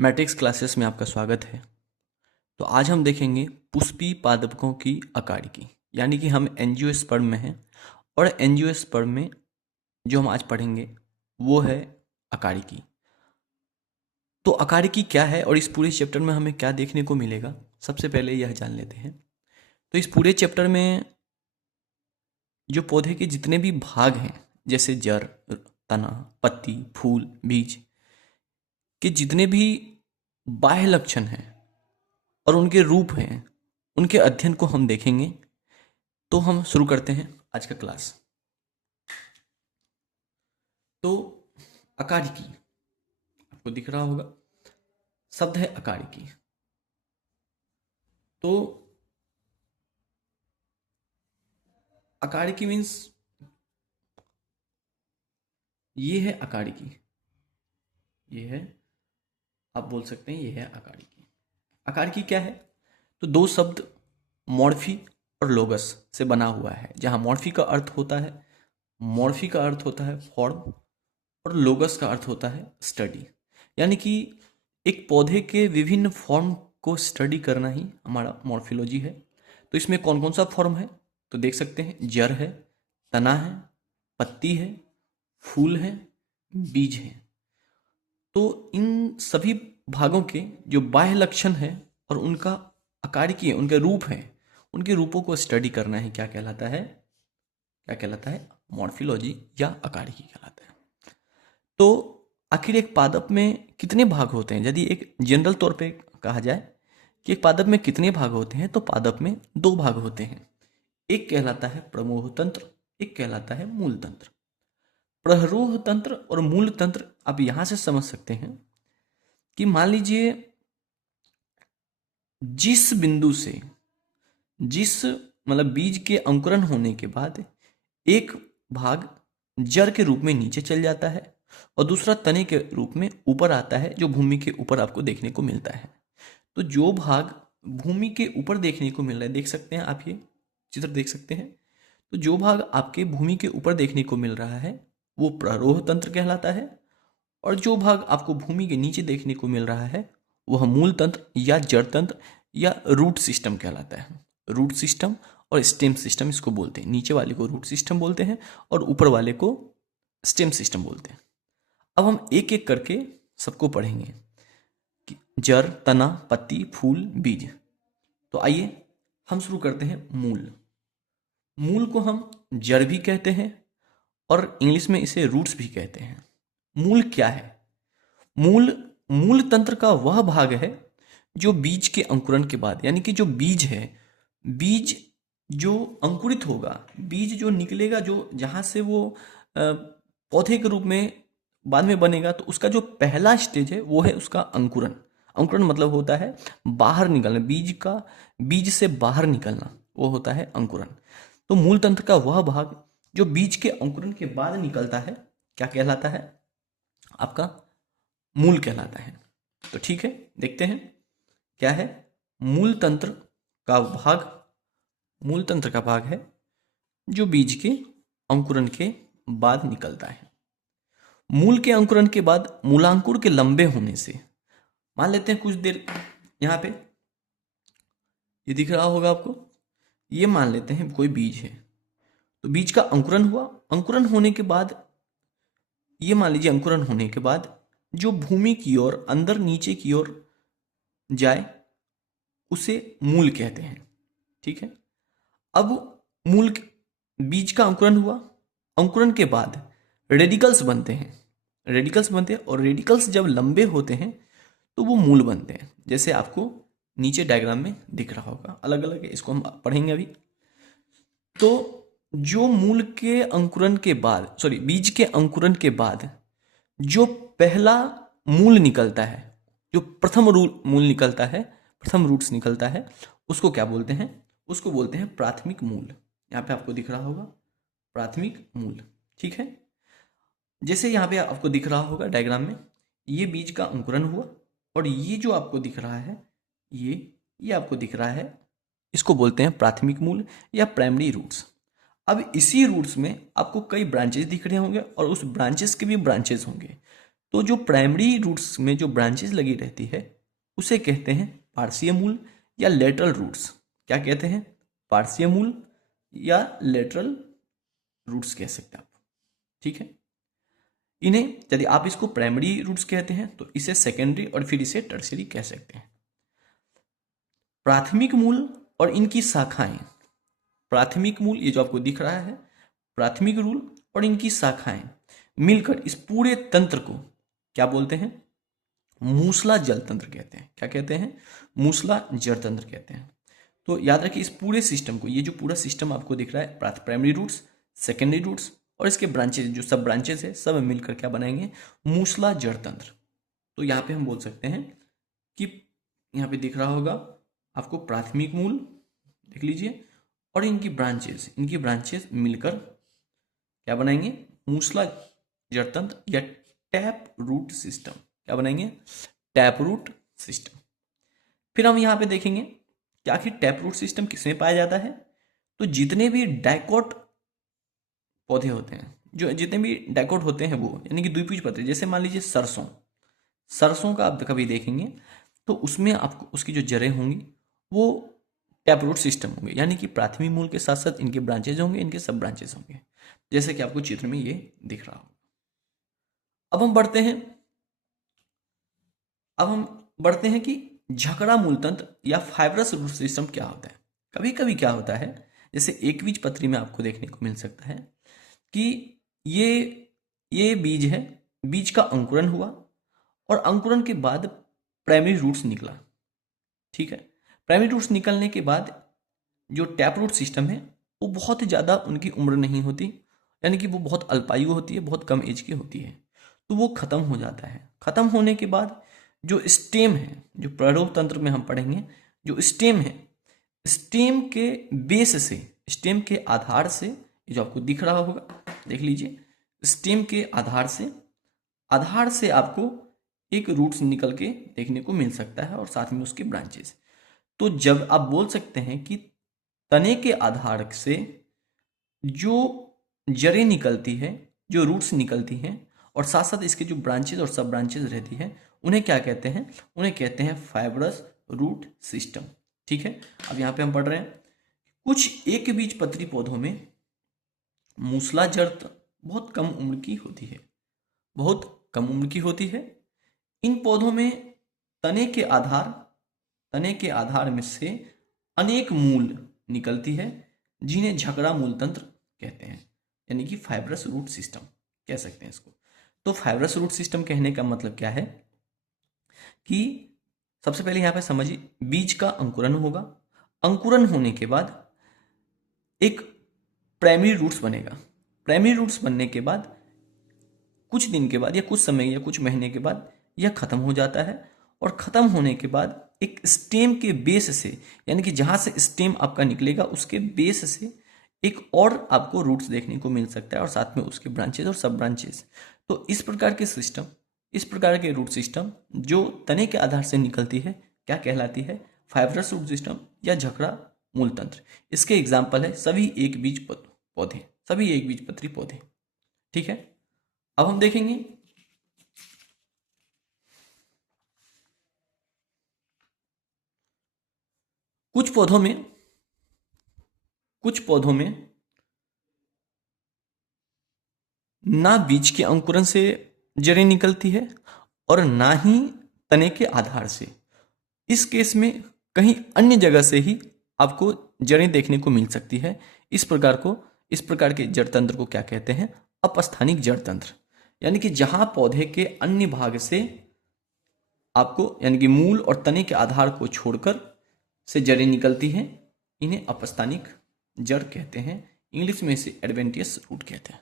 Matrix classes में आपका स्वागत है। तो आज हम देखेंगे पुष्पी पादपों की अकारिकी, यानी कि हम एंजियोस्पर्म में हैं और एंजियोस्पर्म में जो हम आज पढ़ेंगे वो है अकारिकी। तो अकारिकी क्या है और इस पूरे चैप्टर में हमें क्या देखने को मिलेगा, सबसे पहले यह जान लेते हैं। तो इस पूरे चैप्टर में जो पौधे के जितने भी भाग हैं, जैसे जड़, तना, पत्ती, फूल, बीज के जितने भी बाह्य लक्षण हैं और उनके रूप हैं, उनके अध्ययन को हम देखेंगे। तो हम शुरू करते हैं आज का क्लास। तो अकारिकी आपको दिख रहा होगा, शब्द है अकारिकी। तो अकारिकी मीन्स ये है अकारिकी, ये है, आप बोल सकते हैं ये है अकारिकी। अकारिकी क्या है? तो दो शब्द मॉर्फी और लोगस से बना हुआ है, जहां मॉर्फी का अर्थ होता है फॉर्म और लोगस का अर्थ होता है स्टडी। यानी कि एक पौधे के विभिन्न फॉर्म को स्टडी करना ही हमारा मॉर्फोलॉजी है। तो इसमें कौन कौन सा फॉर्म है तो देख सकते हैं, जड़ है, तना है, पत्ती है, फूल है, बीज है। तो इन सभी भागों के जो बाह्य लक्षण है और उनका आकारिकी है, उनके रूप हैं, उनके रूपों को स्टडी करना ही क्या कहलाता है? क्या कहलाता है? मॉर्फोलॉजी या आकारिकी कहलाता है। तो आखिर एक पादप में कितने भाग होते हैं? यदि एक जनरल तौर पे कहा जाए कि एक पादप में कितने भाग होते हैं, तो पादप में दो भाग होते हैं। एक कहलाता है प्रमोह तंत्र, एक कहलाता है मूल तंत्र। प्ररोह तंत्र और मूल तंत्र आप यहां से समझ सकते हैं कि मान लीजिए जिस बिंदु से, जिस मतलब बीज के अंकुरण होने के बाद एक भाग जड़ के रूप में नीचे चल जाता है और दूसरा तने के रूप में ऊपर आता है, जो भूमि के ऊपर आपको देखने को मिलता है। तो जो भाग भूमि के ऊपर देखने को मिल रहा है, देख सकते हैं आप, ये चित्र देख सकते हैं। तो जो भाग आपके भूमि के ऊपर देखने को मिल रहा है वो प्ररोह तंत्र कहलाता है, और जो भाग आपको भूमि के नीचे देखने को मिल रहा है वह मूल तंत्र या जड़ तंत्र या रूट सिस्टम कहलाता है। रूट सिस्टम और स्टेम सिस्टम इसको बोलते हैं। नीचे वाले को रूट सिस्टम बोलते हैं और ऊपर वाले को स्टेम सिस्टम बोलते हैं। अब हम एक एक करके सबको पढ़ेंगे कि जड़, तना, पत्ती, फूल, बीज। तो आइए हम शुरू करते हैं मूल। मूल को हम जड़ भी कहते हैं और इंग्लिश में इसे रूट्स भी कहते हैं। मूल क्या है? मूल मूल तंत्र का वह भाग है जो बीज के अंकुरण के बाद, यानी कि जो बीज है, बीज जो अंकुरित होगा, बीज जो निकलेगा, जो जहां से वो पौधे के रूप में बाद में बनेगा, तो उसका जो पहला स्टेज है वो है उसका अंकुरण। अंकुरण मतलब होता है बाहर निकलना, बीज से बाहर निकलना, वो होता है अंकुरण। तो मूल तंत्र का वह भाग जो बीज के अंकुरण के बाद निकलता है क्या कहलाता है? आपका मूल कहलाता है। तो ठीक है, देखते हैं क्या है मूल तंत्र का भाग। मूल तंत्र का भाग है जो बीज के अंकुरण के बाद निकलता है। मूल के अंकुरण के बाद मूलांकुर के लंबे होने से, मान लेते हैं कुछ देर, यहां पे ये दिख रहा होगा आपको, ये मान लेते हैं कोई बीज है। तो बीज का अंकुरण हुआ, अंकुरण होने के बाद, ये मान लीजिए अंकुरण होने के बाद जो भूमि की ओर अंदर नीचे की ओर जाए उसे मूल कहते हैं। ठीक है, अब मूल, बीज का अंकुरण हुआ, अंकुरण के बाद रेडिकल्स बनते हैं, और रेडिकल्स जब लंबे होते हैं तो वो मूल बनते हैं। जैसे आपको नीचे डायग्राम में दिख रहा होगा, अलग अलग है, इसको हम पढ़ेंगे अभी। तो जो मूल के अंकुरण के बाद, सॉरी, बीज के अंकुरण के बाद जो पहला मूल निकलता है, जो प्रथम मूल निकलता है, प्रथम रूट्स निकलता है, उसको क्या बोलते हैं? उसको बोलते हैं प्राथमिक मूल। यहाँ पे आपको दिख रहा होगा प्राथमिक मूल। ठीक है, जैसे यहाँ पे आपको दिख रहा होगा डायग्राम में, ये बीज का अंकुरण हुआ और ये जो आपको दिख रहा है, ये आपको दिख रहा है, इसको बोलते हैं प्राथमिक मूल या प्राइमरी रूट्स। अब इसी रूट्स में आपको कई ब्रांचेस दिख रहे होंगे और उस ब्रांचेस के भी ब्रांचेस होंगे। तो जो प्राइमरी रूट्स में जो ब्रांचेस लगी रहती है उसे कहते हैं पार्श्वीय मूल या लेटरल रूट्स। क्या कहते हैं? पार्श्वीय मूल या लेटरल रूट्स कह सकते हैं आप। ठीक है, इन्हें यदि आप इसको प्राइमरी रूट्स कहते हैं तो इसे सेकेंडरी और फिर इसे टर्शियरी कह सकते हैं। प्राथमिक मूल और इनकी शाखाएं, प्राथमिक मूल ये जो आपको दिख रहा है, प्राथमिक मूल और इनकी शाखाएं मिलकर इस पूरे तंत्र को क्या बोलते हैं? मूसला जल तंत्र कहते हैं। क्या कहते हैं? मूसला जल तंत्र कहते हैं। तो याद रखिए इस पूरे सिस्टम को, ये जो पूरा सिस्टम आपको दिख रहा है, प्राइमरी रूट्स, सेकेंडरी रूट्स और इसके ब्रांचेस, जो सब ब्रांचेस है, सब मिलकर क्या बनाएंगे? मूसला जड़ तंत्र। तो यहाँ पे हम बोल सकते हैं कि यहाँ पे दिख रहा होगा आपको प्राथमिक मूल, देख लीजिए, और इनकी ब्रांचेस मिलकर क्या बनाएंगे? मूसला जड़ तंत्र या टैप रूट सिस्टम। क्या बनाएंगे? Tap root system. फिर हम यहाँ पे देखेंगे कि आखिर टैप रूट सिस्टम किसमें पाया जाता है। तो जितने भी डाइकोट पौधे होते हैं, जो जितने भी डाइकोट होते हैं वो, यानी कि द्विबीजपत्री, जैसे मान लीजिए सरसों का आप कभी देखेंगे तो उसमें आपको उसकी जो जड़ें होंगी वो टैप रूट सिस्टम होंगे, यानी कि प्राथमिक मूल के साथ साथ इनके ब्रांचेज होंगे, इनके सब ब्रांचेज होंगे, जैसे कि आपको चित्र में ये दिख रहा होगा। अब हम बढ़ते हैं कि झकड़ा मूल तंत्र या फाइब्रस रूट सिस्टम क्या होता है। कभी कभी क्या होता है, जैसे एक बीज पत्री में आपको देखने को मिल सकता है कि ये बीज है, बीज का अंकुरन हुआ और अंकुरन के बाद प्राइमरी रूट्स निकला। ठीक है, प्राइमरी रूट्स निकलने के बाद जो टैप रूट सिस्टम है वो बहुत ज़्यादा उनकी उम्र नहीं होती, यानी कि वो बहुत अल्पायु होती है, बहुत कम एज की होती है, तो वो खत्म हो जाता है। खत्म होने के बाद जो स्टेम है, जो प्रारूप तंत्र में हम पढ़ेंगे, जो स्टेम है, स्टेम के बेस से, स्टेम के आधार से, ये जो आपको दिख रहा होगा, देख लीजिए, स्टेम के आधार से आपको एक रूट्स निकल के देखने को मिल सकता है और साथ में उसके ब्रांचेस। तो जब आप बोल सकते हैं कि तने के आधार से जो जड़ें निकलती है, जो रूट्स निकलती हैं और साथ साथ इसके जो ब्रांचेस और सब ब्रांचेस रहती हैं, उन्हें क्या कहते हैं? उन्हें कहते हैं फाइब्रस रूट सिस्टम। ठीक है, अब यहाँ पे हम पढ़ रहे हैं कुछ एक बीज पत्री पौधों में मूसला जड़ बहुत कम उम्र की होती है, बहुत कम उम्र की होती है। इन पौधों में तने के आधार में से अनेक मूल निकलती है, जिन्हें झकड़ा मूल तंत्र कहते हैं, यानी कि फाइब्रस रूट सिस्टम कह सकते हैं इसको। तो फाइब्रस रूट सिस्टम कहने का मतलब क्या है कि सबसे पहले यहाँ पे समझिए, बीज का अंकुरन होगा, अंकुरन होने के बाद एक प्राइमरी रूट्स बनेगा। प्राइमरी रूट्स बनने के बाद कुछ दिन के बाद या कुछ समय या कुछ महीने के बाद यह खत्म हो जाता है और खत्म होने के बाद एक स्टेम के बेस से, यानी कि जहां से स्टेम आपका निकलेगा उसके बेस से एक और आपको रूट्स देखने को मिल सकता है और साथ में उसके ब्रांचेस और सब ब्रांचेस। तो इस प्रकार के रूट सिस्टम जो तने के आधार से निकलती है क्या कहलाती है? फाइब्रस रूट सिस्टम या झकड़ा मूल तंत्र। इसके एग्जाम्पल है सभी एक बीज पत्री पौधे। ठीक है, अब हम देखेंगे कुछ पौधों में ना बीज के अंकुरन से जड़ें निकलती है और ना ही तने के आधार से। इस केस में कहीं अन्य जगह से ही आपको जड़ें देखने को मिल सकती है। इस प्रकार के जड़ तंत्र को क्या कहते हैं? अपस्थानिक जड़ तंत्र। यानी कि जहां पौधे के अन्य भाग से आपको, यानी कि मूल और तने के आधार को छोड़कर से जड़ें निकलती हैं, इन्हें अपस्थानिक जड़ कहते हैं। इंग्लिश में इसे एडवेंटियस रूट कहते हैं।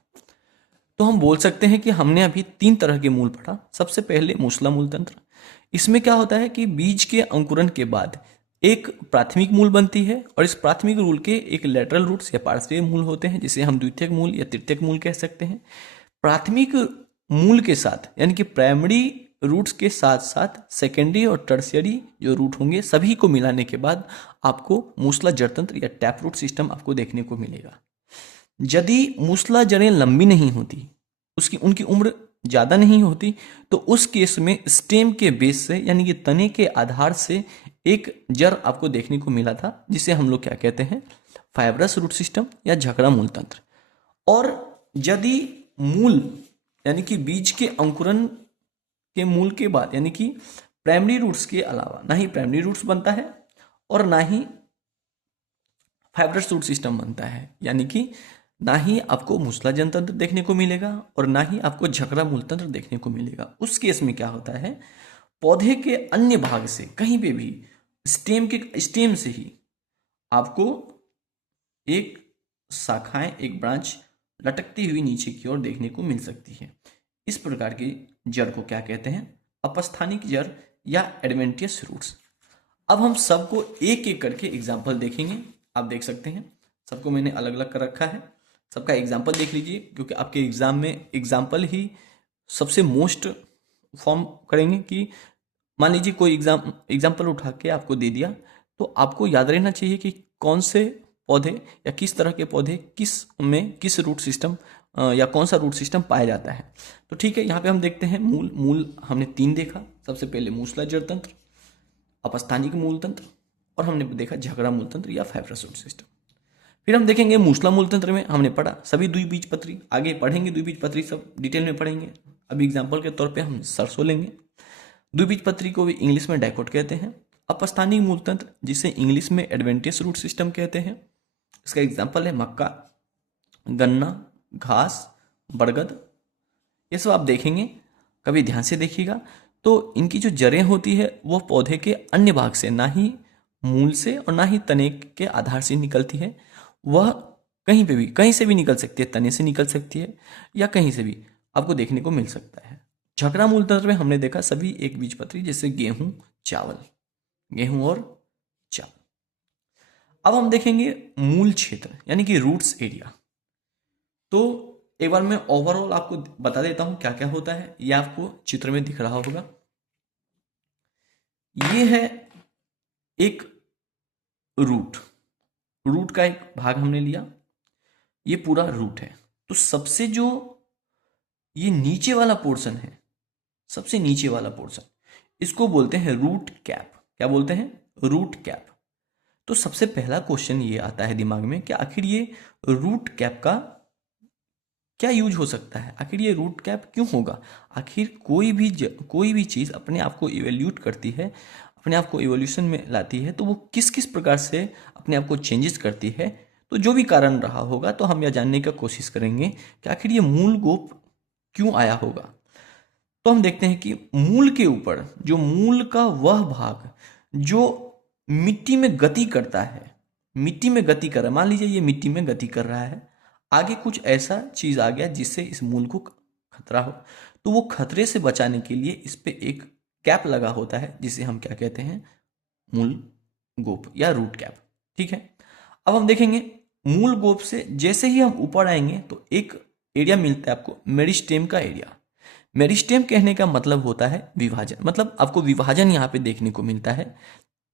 तो हम बोल सकते हैं कि हमने अभी 3 तरह के मूल पढ़ा। सबसे पहले मूसला मूल तंत्र। इसमें क्या होता है कि बीज के अंकुरन के बाद एक प्राथमिक मूल बनती है और इस प्राथमिक मूल के एक लेटरल रूट्स या पार्श्वीय मूल होते हैं, जिसे हम द्वितीयक मूल या तृतीयक मूल कह सकते हैं। प्राथमिक मूल के साथ, यानी कि प्राइमरी रूट्स के साथ साथ सेकेंडरी और टर्शियरी जो रूट होंगे सभी को मिलाने के बाद आपको मूसला जड़ तंत्र या टैप रूट सिस्टम आपको देखने को मिलेगा। यदि मूसला जड़ें लंबी नहीं होती, उनकी उम्र ज़्यादा नहीं होती, तो उस केस में स्टेम के बेस से यानी कि तने के आधार से एक जड़ आपको देखने को मिला था, जिसे हम लोग क्या कहते हैं, फाइब्रस रूट सिस्टम या झगड़ा मूल तंत्र। और यदि मूल यानी कि बीज के अंकुरण के मूल के बाद यानी कि प्राइमरी रूट्स के अलावा ना ही प्राइमरी रूट्स बनता है और ना ही फाइब्रस रूट सिस्टम बनता है, यानी कि ना ही आपको मूसलाजन तंत्र देखने को मिलेगा और ना ही आपको झगड़ा मूल तंत्र देखने को मिलेगा। उस केस में क्या होता है, पौधे के अन्य भाग से कहीं पे भी स्टेम से ही आपको एक शाखाएं, एक ब्रांच लटकती हुई नीचे की ओर देखने को मिल सकती है। इस प्रकार की जड़ को क्या कहते हैं, अपस्थानिक जड़ या एडवेंटियस रूट्स। अब हम सबको एक एक करके एग्जाम्पल देखेंगे। आप देख सकते हैं सबको मैंने अलग अलग कर रखा है, सबका एग्जाम्पल देख लीजिए, क्योंकि आपके एग्जाम में एग्जाम्पल ही सबसे मोस्ट फॉर्म करेंगे। कि मान लीजिए कोई एग्जाम्पल उठा के आपको दे दिया, तो आपको याद रहना चाहिए कि कौन से पौधे या किस तरह के पौधे किस रूट सिस्टम या कौन सा रूट सिस्टम पाया जाता है। तो ठीक है, यहाँ पे हम देखते हैं मूल हमने 3 देखा। सबसे पहले मूसला जड़ तंत्र, अपस्थानिक मूल तंत्र और हमने देखा झगड़ा मूल तंत्र या फाइब्रस रूट सिस्टम। फिर हम देखेंगे मूसला मूल तंत्र में हमने पढ़ा सभी द्विबीजपत्री, आगे पढ़ेंगे द्विबीजपत्री सब डिटेल में पढ़ेंगे। अभी एग्जाम्पल के तौर पे हम सरसों लेंगे। द्विबीजपत्री को भी इंग्लिश में डाइकोट कहते हैं। अपस्थानिक मूल तंत्र जिसे इंग्लिश में एडवेंटियस रूट सिस्टम कहते हैं, इसका एग्जाम्पल है मक्का, गन्ना, घास, बरगद। ये सब आप देखेंगे, कभी ध्यान से देखिएगा। तो इनकी जो जड़ें होती है वो पौधे के अन्य भाग से, ना ही मूल से और ना ही तने के आधार से निकलती है। वह कहीं पे भी, कहीं से भी निकल सकती है, तने से निकल सकती है या कहीं से भी आपको देखने को मिल सकता है। झगड़ा मूल तंत्र में हमने देखा सभी एक बीजपत्री, जैसे गेहूं, चावल, गेहूं और चावल। अब हम देखेंगे मूल क्षेत्र यानी कि रूट्स एरिया। तो एक बार मैं ओवरऑल आपको बता देता हूं क्या क्या होता है। ये आपको चित्र में दिख रहा होगा। ये है एक रूट का एक भाग हमने लिया, ये पूरा रूट है। तो सबसे जो ये नीचे वाला पोर्शन है, सबसे नीचे वाला पोर्शन, इसको बोलते हैं रूट कैप। क्या बोलते हैं, रूट कैप। तो सबसे पहला क्वेश्चन ये आता है दिमाग में कि आखिर ये रूट कैप का क्या यूज हो सकता है, आखिर ये रूट कैप क्यों होगा। आखिर कोई भी चीज़ अपने आप को इवेल्यूट करती है, अपने आप को इवोल्यूशन में लाती है, तो वो किस किस प्रकार से अपने आप को चेंजेस करती है। तो जो भी कारण रहा होगा, तो हम यह जानने का कोशिश करेंगे कि आखिर ये मूल गोप क्यों आया होगा। तो हम देखते हैं कि मूल के ऊपर, जो मूल का वह भाग जो मिट्टी में गति करता है, मिट्टी में गति कर रहा है, मान लीजिए ये मिट्टी में गति कर रहा है, आगे कुछ ऐसा चीज आ गया जिससे इस मूल को खतरा हो, तो वो खतरे से बचाने के लिए इस पे एक कैप लगा होता है, जिसे हम क्या कहते हैं, मूल गोप या रूट कैप। ठीक है, अब हम देखेंगे मूल गोप से जैसे ही हम ऊपर आएंगे तो एक एरिया मिलता है आपको, मेरिस्टेम का एरिया। मेरिस्टेम कहने का मतलब होता है विभाजन, मतलब आपको विभाजन यहाँ पे देखने को मिलता है।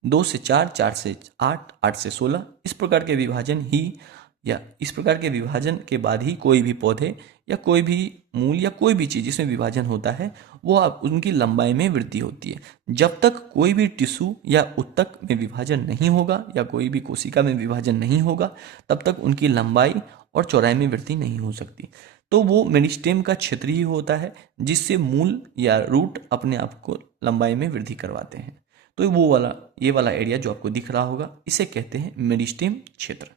2 से 4, 4 से 8, 8 से 16, इस प्रकार के विभाजन ही, या इस प्रकार के विभाजन के बाद ही कोई भी पौधे या कोई भी मूल या कोई भी चीज जिसमें विभाजन होता है वो आप उनकी लंबाई में वृद्धि होती है। जब तक कोई भी टिश्यू या उत्तक में विभाजन नहीं होगा या कोई भी कोशिका में विभाजन नहीं होगा, तब तक उनकी लंबाई और चौड़ाई में वृद्धि नहीं हो सकती। तो वो मेरिस्टेम का क्षेत्र ही होता है जिससे मूल या रूट अपने आप को लंबाई में वृद्धि करवाते हैं। तो ये वाला एरिया जो आपको दिख रहा होगा, इसे कहते हैं मेरिस्टेम क्षेत्र।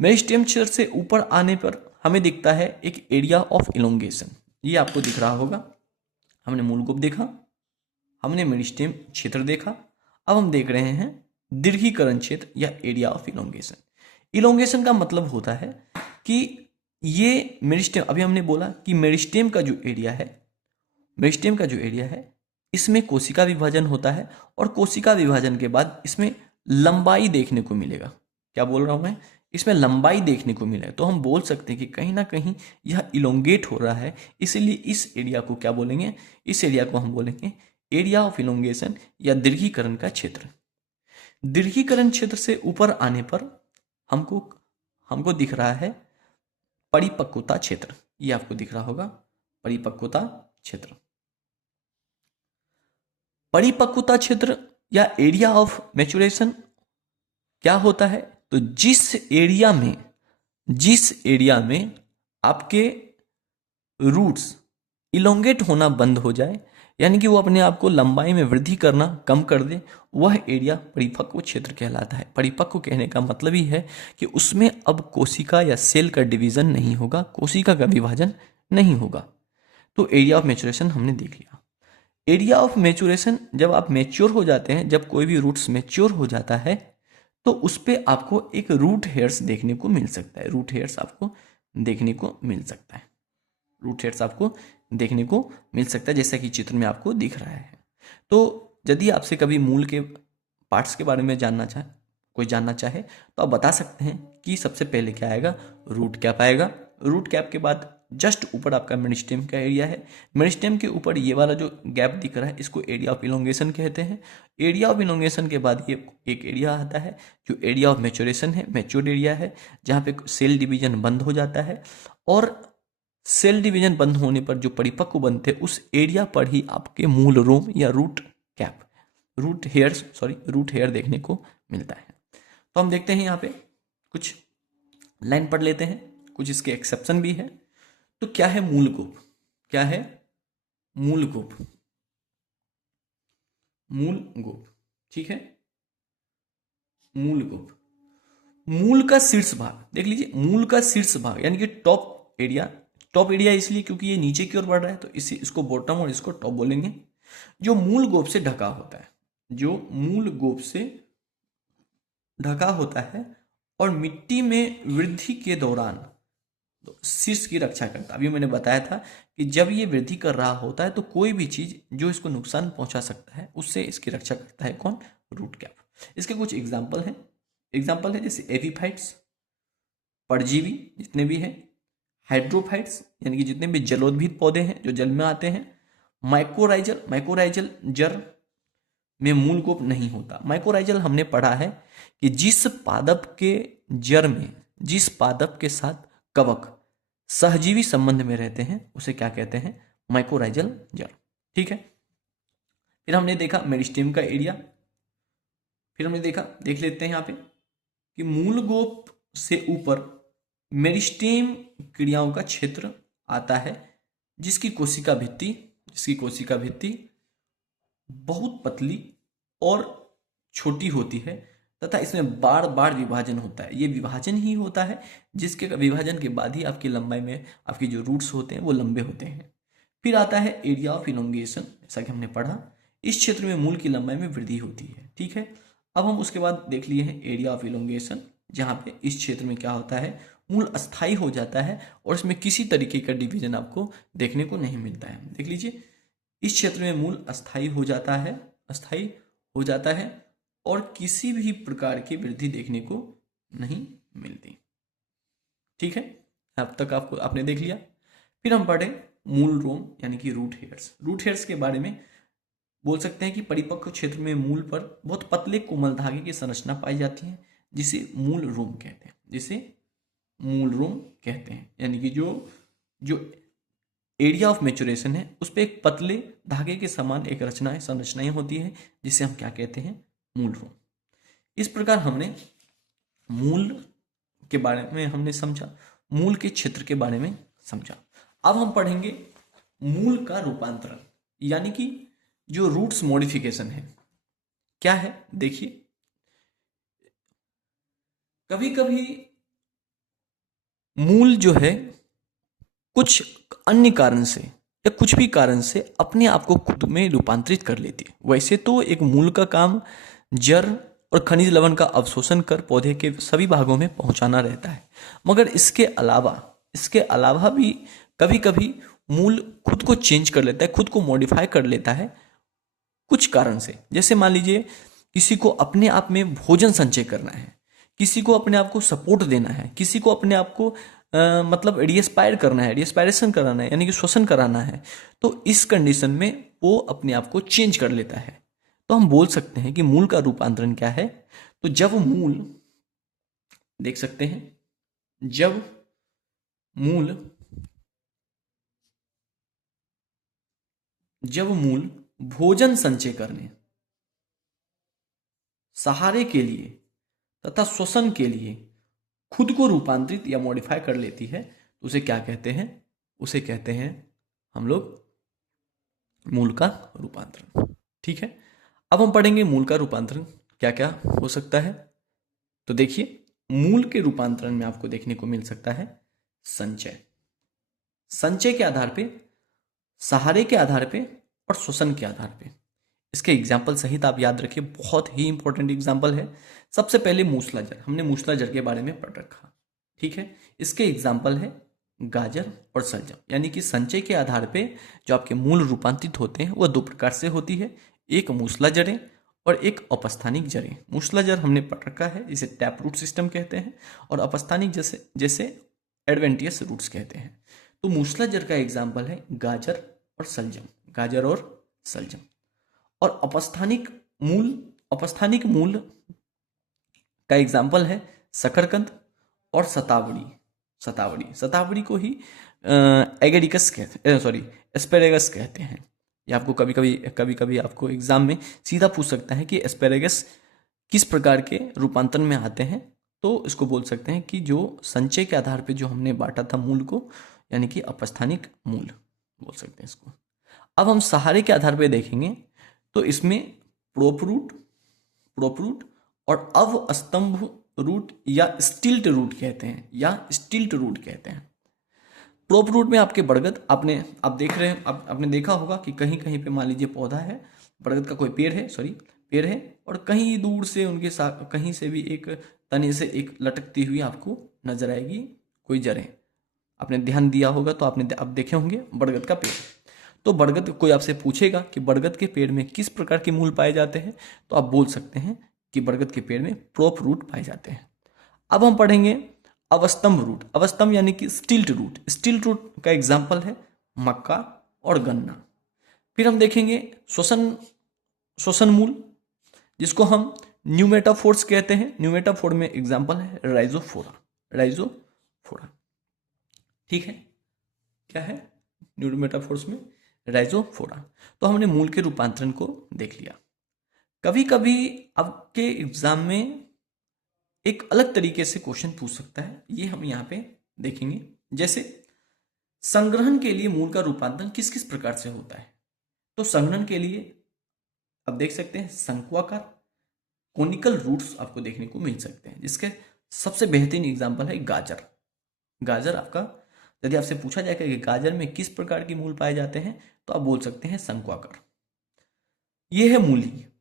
मेरिस्टेम क्षेत्र से ऊपर आने पर हमें दिखता है एक एरिया ऑफ इलोंगेशन, ये आपको दिख रहा होगा। हमने मूलगोप देखा, हमने मेरिस्टेम क्षेत्र देखा, अब हम देख रहे हैं दीर्घीकरण क्षेत्र या एरिया ऑफ इलोंगेशन। इलोंगेशन का मतलब होता है कि ये मेरिस्टेम, अभी हमने बोला कि मेरिस्टेम का जो एरिया है, इसमें कोशिका विभाजन होता है और कोशिका विभाजन के बाद इसमें लंबाई देखने को मिलेगा। क्या बोल रहा हूं मैं, इसमें लंबाई देखने को मिलेगा। तो हम बोल सकते हैं कि कहीं ना कहीं यह इलोंगेट हो रहा है, इसीलिए इस एरिया को क्या बोलेंगे, इस एरिया को हम बोलेंगे एरिया ऑफ इलोंगेशन या दीर्घीकरण का क्षेत्र। दीर्घीकरण क्षेत्र से ऊपर आने पर हमको दिख रहा है परिपक्वता क्षेत्र, ये आपको दिख रहा होगा परिपक्वता क्षेत्र। परिपक्वता क्षेत्र या एरिया ऑफ मैच्योरेशन क्या होता है? तो जिस एरिया में आपके रूट्स इलोंगेट होना बंद हो जाए, यानी कि वो अपने आप को लंबाई में वृद्धि करना कम कर दे, वह एरिया परिपक्व क्षेत्र कहलाता है। परिपक्व कहने का मतलब ही है कि उसमें अब कोशिका या सेल का डिवीजन नहीं होगा, कोशिका का विभाजन नहीं होगा। तो एरिया ऑफ मैच्योरेशन हमने देख लिया। एरिया ऑफ मैच्योरेशन, जब आप मैच्योर हो जाते हैं, जब कोई भी रूट्स मैच्योर हो जाता है, तो उस पर आपको एक रूट हेयर्स देखने को मिल सकता है। रूट हेयर्स आपको देखने को मिल सकता है। रूट हेयर्स आपको देखने को मिल सकता है, जैसा कि चित्र में आपको दिख रहा है। तो यदि आपसे कभी मूल के पार्ट्स के बारे में कोई जानना चाहे, तो आप बता सकते हैं कि सबसे पहले क्या आएगा? रूट कैप आएगा। रूट कैप के बाद जस्ट ऊपर आपका मेरिस्टेम का एरिया है। मेरिस्टेम के ऊपर ये वाला जो गैप दिख रहा है, इसको एरिया ऑफ इलोंगेशन कहते हैं। एरिया ऑफ इलोंगेशन के बाद ये एक एरिया आता है जो एरिया ऑफ मैच्योरेशन है, मैच्योर्ड एरिया है, जहाँ पे सेल डिवीजन बंद हो जाता है। और सेल डिवीजन बंद होने पर जो परिपक्व बनते हैं, उस एरिया पर ही आपके मूल रोम या रूट हेयर देखने को मिलता है। तो हम देखते हैं यहाँ पे कुछ लाइन पढ़ लेते हैं, कुछ इसके एक्सेप्शन भी है। तो क्या है मूल गोप? क्या है मूल गोप? मूल गोप, ठीक है। मूल गोप, मूल का शीर्ष भाग देख लीजिए। मूल का शीर्ष भाग यानी कि टॉप एरिया इसलिए क्योंकि ये नीचे की ओर बढ़ रहा है, तो इसको बॉटम और इसको टॉप बोलेंगे। जो मूल गोप से ढका होता है, जो मूल गोप से ढका होता है और मिट्टी में वृद्धि के दौरान तो शीर्ष की रक्षा करता है। अभी मैंने बताया था कि जब ये वृद्धि कर रहा होता है, तो कोई भी चीज जो इसको नुकसान पहुंचा सकता है, उससे इसकी रक्षा करता है कौन? Root cap. इसके कुछ एग्जाम्पल है जैसे एपीफाइट्स, परजीवी जितने भी हैं, हाइड्रोफाइट्स यानी कि जितने भी जलोद्भिद पौधे हैं जो जल में आते हैं, माइकोराइजल जड़ में मूल गोप नहीं होता। माइकोराइजल हमने पढ़ा है कि जिस पादप के जड़ में, जिस पादप के साथ कवक सहजीवी संबंध में रहते हैं, उसे क्या कहते हैं? माइकोराइजल जड़, ठीक है। फिर हमने देखा मेरिस्टेम का एरिया। फिर हमने देख लेते हैं यहाँ पे कि मूल गोप से ऊपर मेरिस्टेम क्रियाओं का क्षेत्र आता है, जिसकी कोशिका भित्ति बहुत पतली और छोटी होती है तथा इसमें बार बार विभाजन होता है। ये विभाजन ही होता है जिसके विभाजन के बाद ही आपकी लंबाई में आपके जो रूट्स होते हैं वो लंबे होते हैं। फिर आता है एरिया ऑफ इलोंगेशन, जैसा कि हमने पढ़ा, इस क्षेत्र में मूल की लंबाई में वृद्धि होती है, ठीक है। अब हम उसके बाद देख लिए हैं एरिया ऑफ इलोंगेशन, जहाँ पे इस क्षेत्र में क्या होता है? मूल अस्थाई हो जाता है और इसमें किसी तरीके का डिवीजन आपको देखने को नहीं मिलता है। देख लीजिए, इस क्षेत्र में मूल अस्थाई हो जाता है और किसी भी प्रकार की वृद्धि देखने को नहीं मिलती, ठीक है। अब तक आपने देख लिया। फिर हम पढ़े मूल रोम यानी कि रूट हेयर्स के बारे में बोल सकते हैं कि परिपक्व क्षेत्र में मूल पर बहुत पतले कोमल धागे की संरचना पाई जाती है, जिसे मूल रोम कहते हैं। यानी कि जो एरिया ऑफ मैच्योरेशन है, उस पर एक पतले धागे के समान एक संरचनाएं होती है, जिसे हम क्या कहते हैं? मूल रोम। इस प्रकार हमने मूल के बारे में हमने समझा, मूल के क्षेत्र के बारे में समझा। अब हम पढ़ेंगे मूल का रूपांतरण, यानी कि जो रूट्स मॉडिफिकेशन है क्या है। देखिए, कभी कभी मूल जो है कुछ अन्य कारण से या कुछ भी कारण से अपने आप को खुद में रूपांतरित कर लेती है। वैसे तो एक मूल का काम जड़ और खनिज लवण का अवशोषण कर पौधे के सभी भागों में पहुंचाना रहता है, मगर इसके अलावा भी कभी कभी मूल खुद को चेंज कर लेता है, खुद को मॉडिफाई कर लेता है कुछ कारण से। जैसे मान लीजिए किसी को अपने आप में भोजन संचय करना है, किसी को अपने आप को सपोर्ट देना है, किसी को अपने आप को मतलब रिएस्पायरेशन कराना है, यानी कि श्वसन कराना है, तो इस कंडीशन में वो अपने आप को चेंज कर लेता है। तो हम बोल सकते हैं कि मूल का रूपांतरण क्या है। तो जब मूल, देख सकते हैं, जब मूल जब मूल भोजन संचय करने, सहारे के लिए तथा श्वसन के लिए खुद को रूपांतरित या मॉडिफाई कर लेती है तो उसे क्या कहते हैं? उसे कहते हैं हम लोग मूल का रूपांतरण। ठीक है, अब हम पढ़ेंगे मूल का रूपांतरण क्या क्या हो सकता है। तो देखिए, मूल के रूपांतरण में आपको देखने को मिल सकता है संचय, संचय के आधार पे, सहारे के आधार पे और श्वसन के आधार पे। इसके एग्जाम्पल सहित आप याद रखिए, बहुत ही इंपॉर्टेंट एग्जाम्पल है। सबसे पहले मूसलाजर, हमने मूसलाजर के बारे में पढ़ रखा। ठीक है, इसके एग्जाम्पल है गाजर और सलजम, यानी कि संचय के आधार पे जो आपके मूल रूपांतरित होते हैं वह दो प्रकार से होती है, एक मूसला जड़ें और एक अपस्थानिक जड़ें। मूसला जड़ हमने पढ़ रखा है, इसे टैप रूट सिस्टम कहते हैं, और अपस्थानिक जैसे जैसे एडवेंटियस रूट्स कहते हैं। तो मूसला जड़ का एग्जाम्पल है गाजर और सलजम, गाजर और सलजम। और अपस्थानिक मूल का एग्जाम्पल है शकरकंद और सतावड़ी को ही एगेडिकस कहते, सॉरी एस्पेरेगस कहते हैं। ये आपको कभी कभी आपको एग्जाम में सीधा पूछ सकता है कि एस्पेरेगस किस प्रकार के रूपांतरण में आते हैं। तो इसको बोल सकते हैं कि जो संचय के आधार पे जो हमने बांटा था मूल को, यानी कि अपस्थानिक मूल बोल सकते हैं इसको। अब हम सहारे के आधार पे देखेंगे तो इसमें प्रोपरूट और अवस्तंभ रूट या स्टिल्ट रूट कहते हैं, प्रोपरूट में आपके बरगद, आप देख रहे हैं, आपने देखा होगा कि कहीं कहीं पे मान लीजिए पौधा है, बरगद का कोई पेड़ है और कहीं दूर से उनके साथ कहीं से भी एक तने से एक लटकती हुई आपको नजर आएगी कोई जड़ें। आपने ध्यान दिया होगा तो आप देखे होंगे बरगद का पेड़। तो बरगद, कोई आपसे पूछेगा कि बरगद के पेड़ में किस प्रकार के मूल पाए जाते हैं, तो आप बोल सकते हैं कि बरगद के पेड़ में प्रोप रूट पाए जाते हैं। अब हम पढ़ेंगे अवस्तंभ रूट, अवस्तंभ यानी कि स्टिल्ट रूट का एग्जाम्पल है मक्का और गन्ना। फिर हम देखेंगे श्वसन मूल, जिसको हम न्यूमेटाफोर्स कहते हैं। न्यूमेटाफोर में एग्जाम्पल है राइजोफोरा। ठीक है, क्या है न्यूमेटाफोर्स में? राइजोफोरा। तो हमने मूल के रूपांतरण को देख लिया। कभी कभी आपके एग्जाम में एक अलग तरीके से क्वेश्चन पूछ सकता है, ये हम यहाँ पे देखेंगे। जैसे संग्रहण के लिए मूल का रूपांतरण किस किस प्रकार से होता है। तो संग्रहण के लिए आप देख सकते हैं शंक्वाकार कोनिकल रूट्स आपको देखने को मिल सकते हैं, जिसके सबसे बेहतरीन एग्जाम्पल है गाजर आपका, यदि आपसे पूछा जाएगा कि गाजर में किस प्रकार के मूल पाए जाते हैं तो आप बोल सकते हैं शंक्वाकार। ये है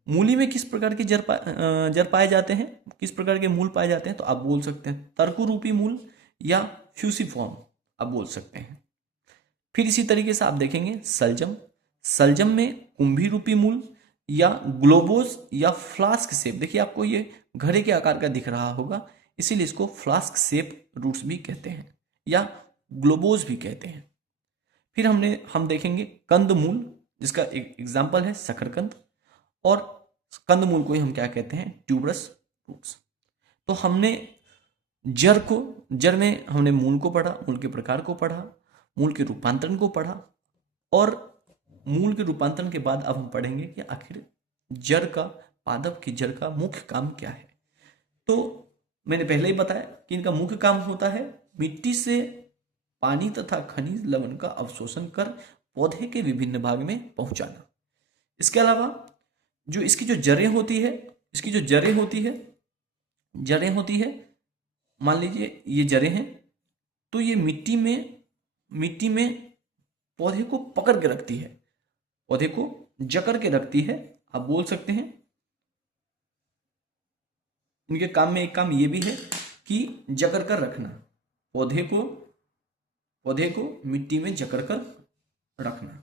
मूली में किस प्रकार के जड़ पाए जाते हैं, किस प्रकार के मूल पाए जाते हैं, तो आप बोल सकते हैं तर्कुरूपी मूल या फ्यूसिफॉर्म आप बोल सकते हैं। फिर इसी तरीके से आप देखेंगे सलजम में कुंभी रूपी मूल या ग्लोबोज या फ्लास्क शेप, देखिए आपको ये घड़े के आकार का दिख रहा होगा, इसीलिए इसको फ्लास्क शेप रूट्स भी कहते हैं या ग्लोबोज भी कहते हैं। फिर हम देखेंगे कंदमूल, जिसका एक एग्जाम्पल है शकरकंद, और कंदमूल को ही हम क्या कहते हैं? Tuberous roots. तो हमने जड़ में हमने मूल को पढ़ा, मूल के प्रकार को पढ़ा, मूल के रूपांतरण को पढ़ा, और मूल के रूपांतरण के बाद अब हम पढ़ेंगे कि आखिर पादप की जड़ का मुख्य काम क्या है। तो मैंने पहले ही बताया कि इनका मुख्य काम होता है मिट्टी से पानी तथा खनिज लवण का अवशोषण कर पौधे के विभिन्न भाग में पहुंचाना। इसके अलावा जो इसकी जो जड़ें होती है, मान लीजिए ये जड़ें हैं, तो ये मिट्टी में पौधे को पकड़ के रखती है, पौधे को जकड़ के रखती है। आप बोल सकते हैं इनके काम में एक काम ये भी है कि जकड़ कर रखना, पौधे को मिट्टी में जकड़ कर रखना।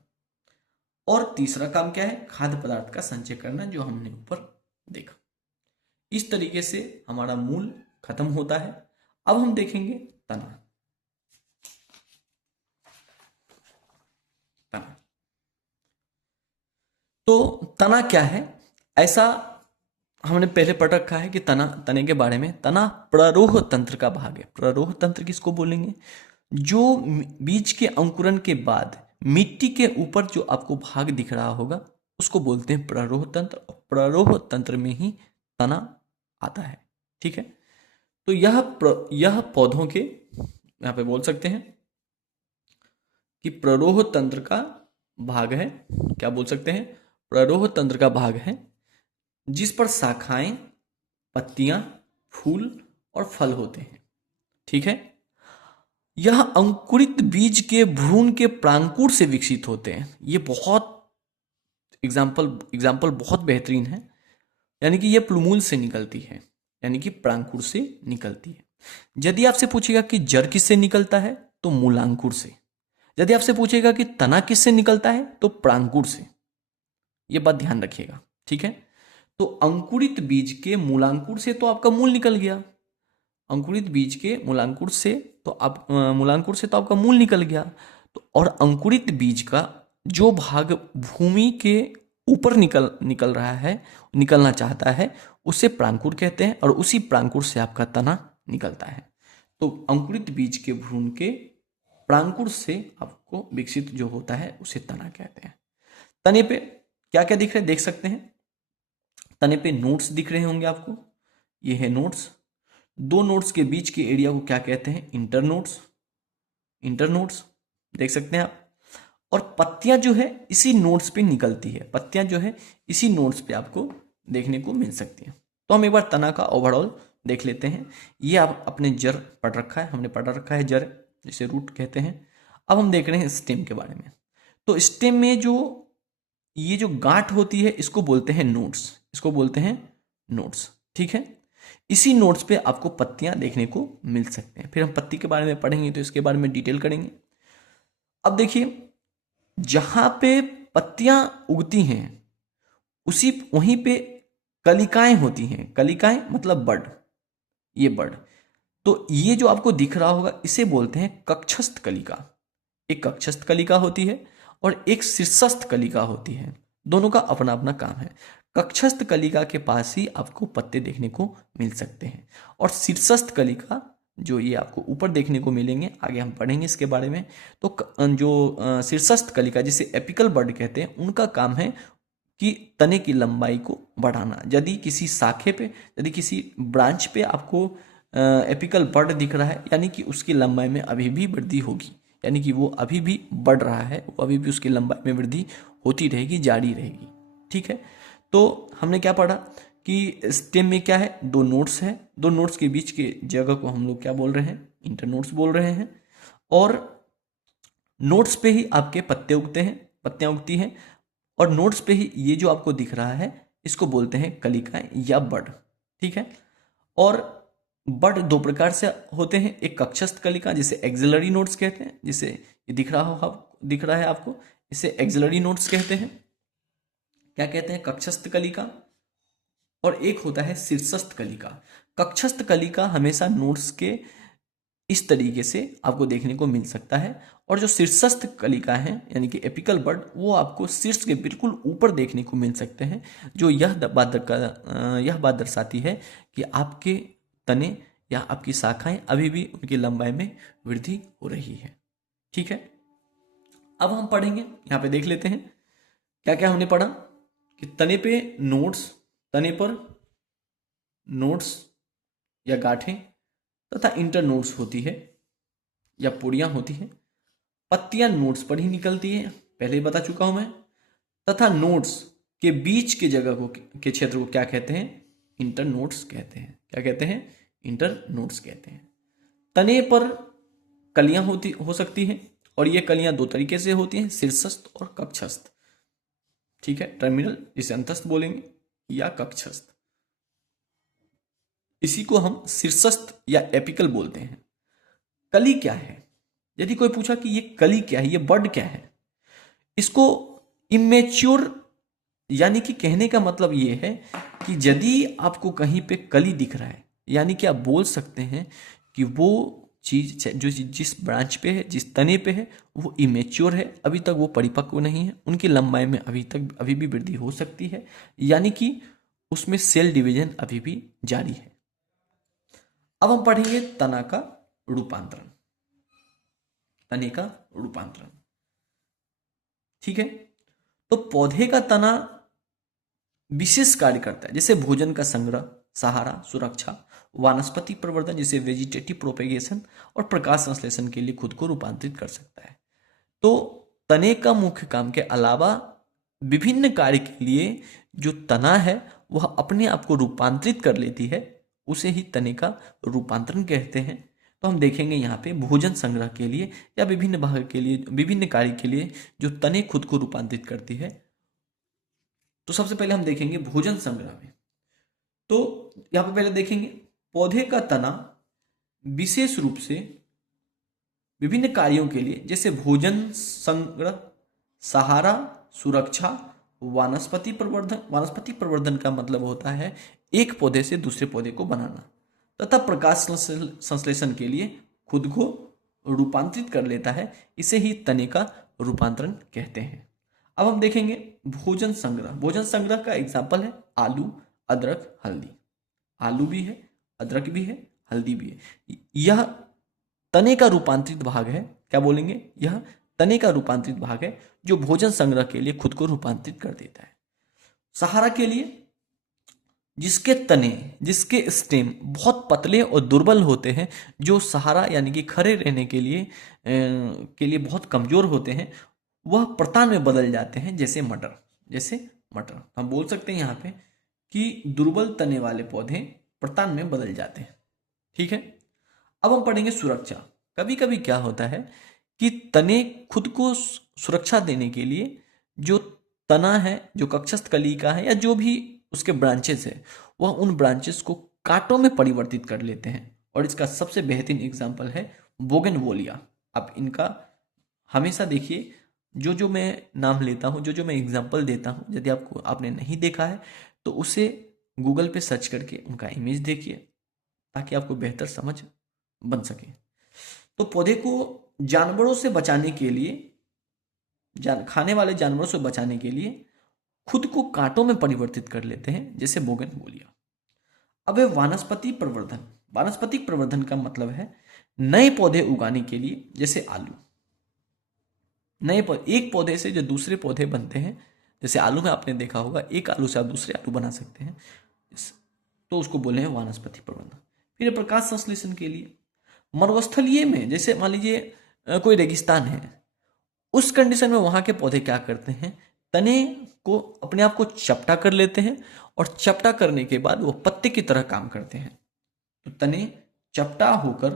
और तीसरा काम क्या है? खाद्य पदार्थ का संचय करना, जो हमने ऊपर देखा। इस तरीके से हमारा मूल खत्म होता है। अब हम देखेंगे तना। तो तना क्या है? ऐसा हमने पहले पढ़ रखा है कि तने के बारे में, तना प्ररोह तंत्र का भाग है। प्ररोह तंत्र किसको बोलेंगे? जो बीज के अंकुरण के बाद मिट्टी के ऊपर जो आपको भाग दिख रहा होगा उसको बोलते हैं प्ररोह तंत्र, और प्ररोह तंत्र में ही तना आता है। ठीक है, तो यह पौधों के यहाँ पे बोल सकते हैं कि प्ररोह तंत्र का भाग है। क्या बोल सकते हैं? प्ररोह तंत्र का भाग है जिस पर शाखाएं, पत्तियां, फूल और फल होते हैं। ठीक है, यह अंकुरित बीज के भ्रूण के प्रांकुर से विकसित होते हैं। ये बहुत एग्जाम्पल बहुत बेहतरीन है। यानी कि ये प्लूमूल से निकलती है, यानी कि प्रांकुर से निकलती है। यदि आपसे पूछेगा कि जड़ किससे निकलता है तो मूलांकुर से। यदि आपसे पूछेगा कि तना किससे निकलता है तो प्रांकुर से। ये बात ध्यान रखिएगा। ठीक है, तो अंकुरित बीज के मूलांकुर से तो आपका मूल निकल गया। अंकुरित बीज के मूलांकुर से तो मूलांकुर से तो आपका मूल निकल गया। तो और अंकुरित बीज का जो भाग भूमि के ऊपर निकल रहा है, निकलना चाहता है, उसे प्रांकुर कहते हैं, और उसी प्रांकुर से आपका तना निकलता है। तो अंकुरित बीज के भ्रूण के प्रांकुर से आपको विकसित जो होता है उसे तना कहते हैं। तने पे क्या क्या दिख रहे हैं देख सकते हैं। तने पे नोड्स दिख रहे होंगे आपको, ये है नोड्स। दो नोड्स के बीच के एरिया को क्या कहते हैं? इंटरनोड्स। इंटरनोड्स देख सकते हैं आप। और पत्तियां जो है इसी नोड्स पे निकलती है, पत्तियां जो है इसी नोड्स पे आपको देखने को मिल सकती है। तो हम एक बार तना का ओवरऑल देख लेते हैं। ये आप अपने जड़ पढ़ रखा है, हमने पढ़ रखा है जड़, जिसे रूट कहते हैं। अब हम देख रहे हैं स्टेम के बारे में। तो स्टेम में जो ये जो गांठ होती है इसको बोलते हैं नोड्स, इसको बोलते हैं नोड्स। ठीक है, इसी नोड्स पे आपको पत्तियां देखने को मिल सकते हैं। फिर हम पत्ती के बारे में पढ़ेंगे तो इसके बारे में डिटेल करेंगे। अब देखिए, जहां पे पत्तियां उगती हैं उसी वहीं पे कलिकाएं होती हैं। कलिकाएं मतलब बड, ये बड। तो ये जो आपको दिख रहा होगा इसे बोलते हैं कक्षस्थ कलिका। एक कक्षस्थ कलिका होती है और एक शीर्षस्थ कलिका होती है। दोनों का अपना अपना काम है। कक्षस्थ कलिका के पास ही आपको पत्ते देखने को मिल सकते हैं, और शीर्षस्थ कलिका जो ये आपको ऊपर देखने को मिलेंगे, आगे हम पढ़ेंगे इसके बारे में। तो जो शीर्षस्थ कलिका जिसे एपिकल बड कहते हैं, उनका काम है कि तने की लंबाई को बढ़ाना। यदि किसी शाखे पे, यदि किसी ब्रांच पे आपको एपिकल बड दिख रहा है, यानी कि उसकी लंबाई में अभी भी वृद्धि होगी, यानी कि वो अभी भी बढ़ रहा है, वो अभी भी उसकी लंबाई में वृद्धि होती रहेगी, जारी रहेगी। ठीक है, तो हमने क्या पढ़ा कि स्टेम में क्या है? दो नोड्स है, दो नोड्स के बीच के जगह को हम लोग क्या बोल रहे हैं? इंटरनोड्स बोल रहे हैं। और नोड्स पे ही आपके पत्ते उगते हैं, पत्तियां उगती हैं, और नोड्स पे ही ये जो आपको दिख रहा है इसको बोलते हैं कलिकाएं या बड। ठीक है, और बड दो प्रकार से होते हैं। एक कक्षस्थ कलिका जिसे एक्सिलरी नोड्स कहते हैं, जिसे ये दिख रहा है आपको, इसे एक्सिलरी नोड्स कहते हैं। क्या कहते हैं? कक्षस्थ कलिका। और एक होता है शीर्षस्थ कलिका। कक्षस्थ कलिका हमेशा नोड्स के इस तरीके से आपको देखने को मिल सकता है, और जो शीर्षस्थ कलिका है यानी कि एपिकल बड, वो आपको शीर्ष के बिल्कुल ऊपर देखने को मिल सकते हैं, जो यह बात दर्शाती है कि आपके तने या आपकी शाखाएं अभी भी उनकी लंबाई में वृद्धि हो रही है। ठीक है, अब हम पढ़ेंगे, यहाँ पे देख लेते हैं क्या क्या हमने पढ़ा कि तने पे नोड्स, तने पर नोड्स या गांठें तथा इंटर नोड्स होती है या पुड़ियां होती हैं। पत्तियां नोड्स पर ही निकलती है, पहले ही बता चुका हूं मैं। तथा नोड्स के बीच के जगह को, के क्षेत्र को क्या कहते हैं? इंटर नोड्स कहते हैं। क्या कहते हैं? इंटर नोड्स कहते हैं। तने पर कलियां हो सकती हैं, और ये कलियां दो तरीके से होती हैं, शीर्षस्थ और कक्षस्थ। ठीक है, टर्मिनल जिसे अंतस्थ बोलेंगे या कक्षस्थ, इसी को हम शीर्षस्थ या एपिकल बोलते हैं। कली क्या है? यदि कोई पूछा कि ये कली क्या है, ये बड क्या है, इसको इमेच्योर, यानी कि कहने का मतलब ये है कि यदि आपको कहीं पे कली दिख रहा है, यानी कि आप बोल सकते हैं कि वो चीज जो जिस ब्रांच पे है, जिस तने पे है, वो इमेच्योर है, अभी तक वो परिपक्व नहीं है, उनकी लंबाई में अभी भी वृद्धि हो सकती है, यानी कि उसमें सेल डिवीजन अभी भी जारी है। अब हम पढ़ेंगे तना का रूपांतरण। तने का रूपांतरण। ठीक है। तो पौधे का तना विशेष कार्य करता है, जैसे भोजन का संग्रह, सहारा, सुरक्षा, वानस्पतिक प्रवर्धन जैसे वेजिटेटिव प्रोपेगेशन, और प्रकाश संश्लेषण के लिए खुद को रूपांतरित कर सकता है। तो तने का मुख्य काम के अलावा विभिन्न कार्य के लिए जो तना है वह अपने आप को रूपांतरित कर लेती है, उसे ही तने का रूपांतरण कहते हैं। तो हम देखेंगे यहाँ पे भोजन संग्रह के लिए या विभिन्न भाग के लिए, विभिन्न कार्य के लिए जो तने खुद को रूपांतरित करती है। तो सबसे पहले हम देखेंगे भोजन संग्रह में। तो यहाँ पे पहले देखेंगे पौधे का तना विशेष रूप से विभिन्न कार्यों के लिए, जैसे भोजन संग्रह, सहारा, सुरक्षा, वानस्पतिक प्रवर्धन। वानस्पतिक प्रवर्धन का मतलब होता है एक पौधे से दूसरे पौधे को बनाना, तथा प्रकाश संश्लेषण के लिए खुद को रूपांतरित कर लेता है, इसे ही तने का रूपांतरण कहते हैं। अब हम देखेंगे भोजन संग्रह। भोजन संग्रह का एग्जाम्पल है आलू, अदरक, हल्दी। आलू भी है, अदरक भी है, हल्दी भी है। यह तने का रूपांतरित भाग है। क्या बोलेंगे? यह तने का रूपांतरित भाग है जो भोजन संग्रह के लिए खुद को रूपांतरित कर देता है। सहारा के लिए जिसके तने, जिसके स्टेम बहुत पतले और दुर्बल होते हैं, जो सहारा यानी कि खड़े रहने के लिए बहुत कमजोर होते हैं, वह प्रतान में बदल जाते हैं, जैसे मटर। जैसे मटर हम बोल सकते हैं यहाँ पे कि दुर्बल तने वाले पौधे प्रतान में बदल जाते हैं। ठीक है। अब हम पढ़ेंगे सुरक्षा। कभी कभी क्या होता है कि तने खुद को सुरक्षा देने के लिए जो तना है, जो कक्षस्थ कली का है या जो भी उसके ब्रांचेस है, वह उन ब्रांचेस को कांटों में परिवर्तित कर लेते हैं। और इसका सबसे बेहतरीन एग्जाम्पल है बोगनवेलिया। आप इनका हमेशा देखिए, जो मैं नाम लेता हूँ, जो मैं एग्जाम्पल देता हूँ, यदि आपने नहीं देखा है तो उसे गूगल पे सर्च करके उनका इमेज देखिए, ताकि आपको बेहतर समझ बन सके। तो पौधे को जानवरों से बचाने के लिए, खाने वाले जानवरों से बचाने के लिए खुद को कांटों में परिवर्तित कर लेते हैं, जैसे बोगनवेलिया। अब है वानस्पतिक प्रवर्धन। वानस्पतिक प्रवर्धन का मतलब है नए पौधे उगाने के लिए, जैसे आलू। नए पौधे, एक पौधे से जो दूसरे पौधे बनते हैं, जैसे आलू में आपने देखा होगा एक आलू से आप दूसरे आलू बना सकते हैं, तो उसको बोले हैं वानस्पतिक प्रवर्धन। फिर प्रकाश संश्लेषण के लिए मरुस्थलीय में, जैसे मान लीजिए कोई रेगिस्तान है, उस कंडीशन में वहां के पौधे क्या करते हैं, तने को अपने आप को चपटा कर लेते हैं, और चपटा करने के बाद वो पत्ते की तरह काम करते हैं। तो तने चपटा होकर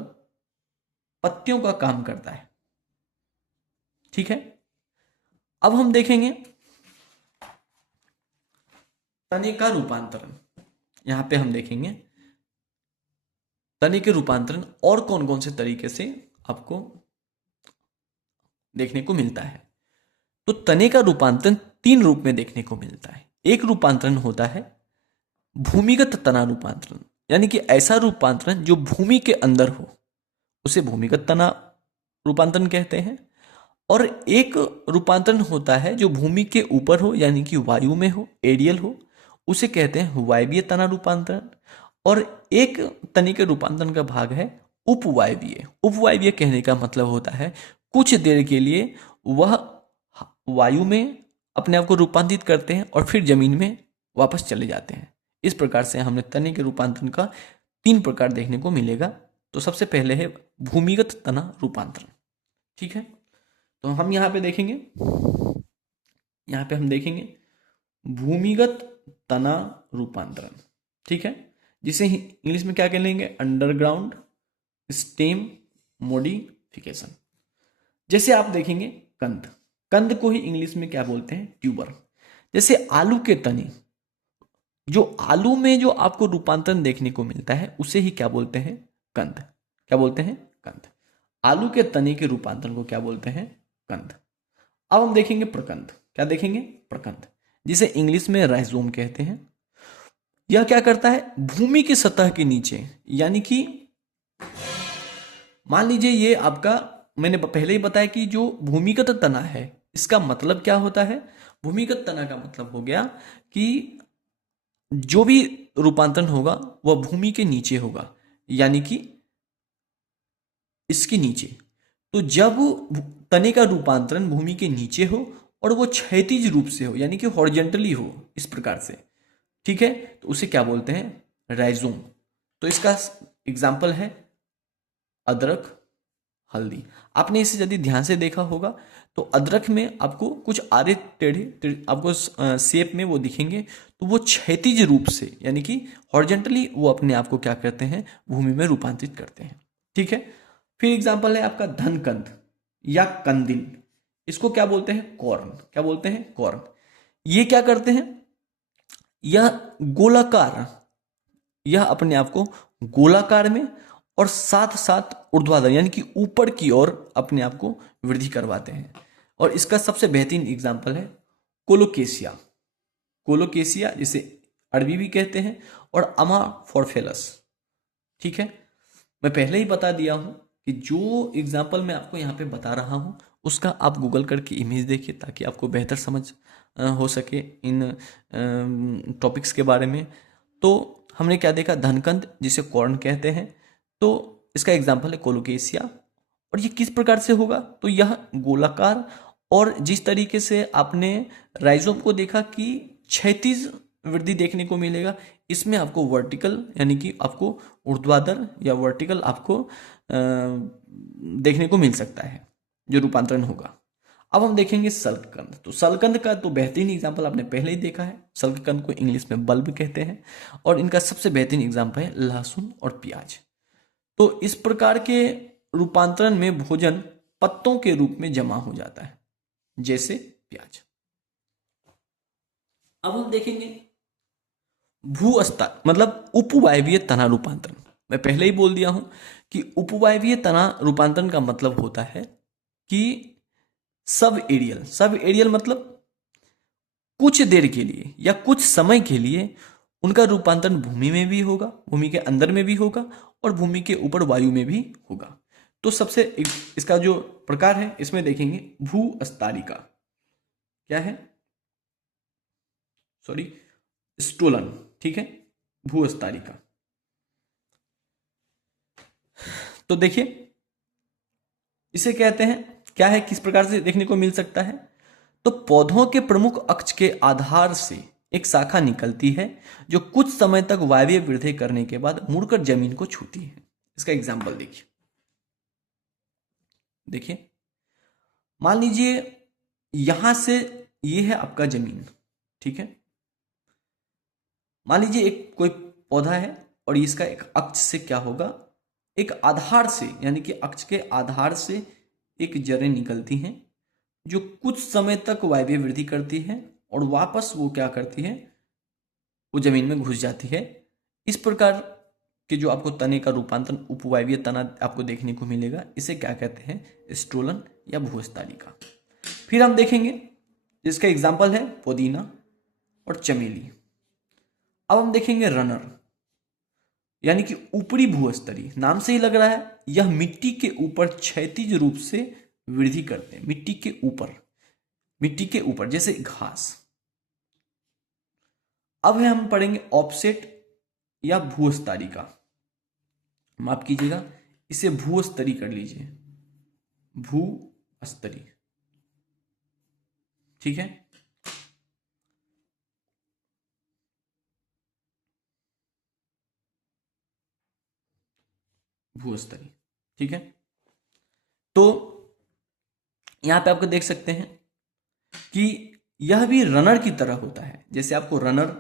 पत्तियों का काम करता है। ठीक है। अब हम देखेंगे तने का रूपांतरण। यहां पे हम देखेंगे तने के रूपांतरण और कौन कौन से तरीके से आपको देखने को मिलता है। तो तने का रूपांतरण 3 रूप में देखने को मिलता है। एक रूपांतरण होता है भूमिगत तना रूपांतरण, यानी कि ऐसा रूपांतरण जो भूमि के अंदर हो, उसे भूमिगत तना रूपांतरण कहते हैं। और एक रूपांतरण होता है जो भूमि के ऊपर हो, यानी कि वायु में हो, एरियल हो, उसे कहते हैं वायवीय तना रूपांतरण। और एक तने के रूपांतरण का भाग है उपवायवीय। उपवायवीय कहने का मतलब होता है कुछ देर के लिए वह वायु में अपने आप को रूपांतरित करते हैं और फिर जमीन में वापस चले जाते हैं। इस प्रकार से हमने तने के रूपांतरण का 3 प्रकार देखने को मिलेगा। तो सबसे पहले है भूमिगत तना रूपांतरण। ठीक है। तो हम यहाँ पे देखेंगे, यहाँ पे हम देखेंगे भूमिगत तना रूपांतरण। ठीक है, जिसे इंग्लिश में क्या कह लेंगे, अंडरग्राउंड स्टेम मॉडिफिकेशन। जैसे आप देखेंगे कंद, कंद को ही इंग्लिश में क्या बोलते हैं, ट्यूबर। जैसे आलू के तने, जो आलू में जो आपको रूपांतरण देखने को मिलता है उसे ही क्या बोलते हैं, कंद। क्या बोलते हैं, कंद। आलू के तने के रूपांतरण को क्या बोलते हैं, कंद। अब हम देखेंगे प्रकंद। क्या देखेंगे, प्रकंद, जिसे इंग्लिश में राइजोम कहते हैं। यह क्या करता है, भूमि की सतह के नीचे, यानी कि मान लीजिए ये आपका, मैंने पहले ही बताया कि जो भूमिगत तना है, इसका मतलब क्या होता है, भूमिगत तना का मतलब हो गया कि जो भी रूपांतरण होगा वह भूमि के नीचे होगा, यानी कि इसके नीचे। तो जब तने का रूपांतरण भूमि के नीचे हो और वो क्षैतिज रूप से हो, यानी कि हॉरिजेंटली हो, इस प्रकार से, ठीक है, तो उसे क्या बोलते हैं, राइजोम। तो इसका एग्जाम्पल है अदरक, हल्दी। आपने इसे यदि ध्यान से देखा होगा तो अदरक में आपको कुछ आरे टेढ़े आपको शेप में वो दिखेंगे, तो वो क्षैतिज रूप से यानी कि हॉरिजेंटली वो अपने आप को क्या करते हैं, भूमि में रूपांतरित करते हैं, ठीक है। फिर एग्जाम्पल है आपका धनकंद या कंदिल, इसको क्या बोलते हैं, कॉर्न। क्या बोलते हैं, कॉर्न। ये क्या करते हैं, यह गोलाकार, यह अपने आप को गोलाकार में और साथ साथ ऊर्ध्वाधर यानी कि ऊपर की ओर अपने आप को वृद्धि करवाते हैं। और इसका सबसे बेहतरीन एग्जाम्पल है कोलोकेशिया। कोलोकेशिया जिसे अरबी भी कहते हैं, और अमाफोर्फेलस, ठीक है। मैं पहले ही बता दिया हूं कि जो एग्जाम्पल मैं आपको यहाँ पे बता रहा हूं उसका आप गूगल करके इमेज देखिए, ताकि आपको बेहतर समझ हो सके इन टॉपिक्स के बारे में। तो हमने क्या देखा, धनकंद जिसे कॉर्न कहते हैं, तो इसका एग्जाम्पल है कोलोकेशिया। और ये किस प्रकार से होगा, तो यह गोलाकार, और जिस तरीके से आपने राइजोम को देखा कि क्षैतिज वृद्धि देखने को मिलेगा, इसमें आपको वर्टिकल यानी कि आपको ऊर्ध्वाधर या वर्टिकल आपको देखने को मिल सकता है जो रूपांतरण होगा। अब हम देखेंगे सल्ककंद। तो सल्ककंद का तो बेहतरीन एग्जाम्पल आपने पहले ही देखा है, सल्ककंद को इंग्लिश में बल्ब कहते हैं, और इनका सबसे बेहतरीन एग्जाम्पल है लहसुन और प्याज। तो इस प्रकार के रूपांतरण में भोजन पत्तों के रूप में जमा हो जाता है, जैसे प्याज। अब हम देखेंगे भूस्तर मतलब उपवायवीय तना रूपांतरण। मैं पहले ही बोल दिया हूं कि उपवायवीय तना रूपांतरण का मतलब होता है कि सब एरियल, सब एरियल मतलब कुछ देर के लिए या कुछ समय के लिए उनका रूपांतरण भूमि में भी होगा, भूमि के अंदर में भी होगा, और भूमि के ऊपर वायु में भी होगा। तो सबसे इसका जो प्रकार है इसमें देखेंगे भूस्तारिका, क्या है, सॉरी, स्टोलन, ठीक है, भूस्तारिका। तो देखिए इसे कहते हैं, क्या है, किस प्रकार से देखने को मिल सकता है, तो पौधों के प्रमुख अक्ष के आधार से एक शाखा निकलती है जो कुछ समय तक वायवीय वृद्धि करने के बाद मुड़कर जमीन को छूती है। इसका एग्जाम्पल देखिए, देखिए मान लीजिए यहां से ये है आपका जमीन, ठीक है। मान लीजिए एक कोई पौधा है और इसका एक अक्ष से क्या होगा, एक आधार से यानी कि अक्ष के आधार से एक जड़ें निकलती हैं जो कुछ समय तक वायवीय वृद्धि करती है और वापस वो क्या करती है, वो जमीन में घुस जाती है। इस प्रकार के जो आपको तने का रूपांतरण उपवायवीय तना आपको देखने को मिलेगा, इसे क्या कहते हैं, स्टोलन या भूस्तारिका। फिर हम देखेंगे जिसका एग्जाम्पल है पुदीना और चमेली। अब हम देखेंगे रनर यानी कि ऊपरी भूस्तरीय, नाम से ही लग रहा है यह मिट्टी के ऊपर क्षैतिज रूप से वृद्धि करते हैं, मिट्टी के ऊपर, मिट्टी के ऊपर जैसे घास। अब है हम पढ़ेंगे ऑफसेट या भूस्तरीका, माफ कीजिएगा इसे भूस्तरी कर लीजिए, भूस्तरी, ठीक है। भूस्तरी, ठीक है। तो यहां पे आपको देख सकते हैं कि यह भी रनर की तरह होता है। जैसे आपको रनर,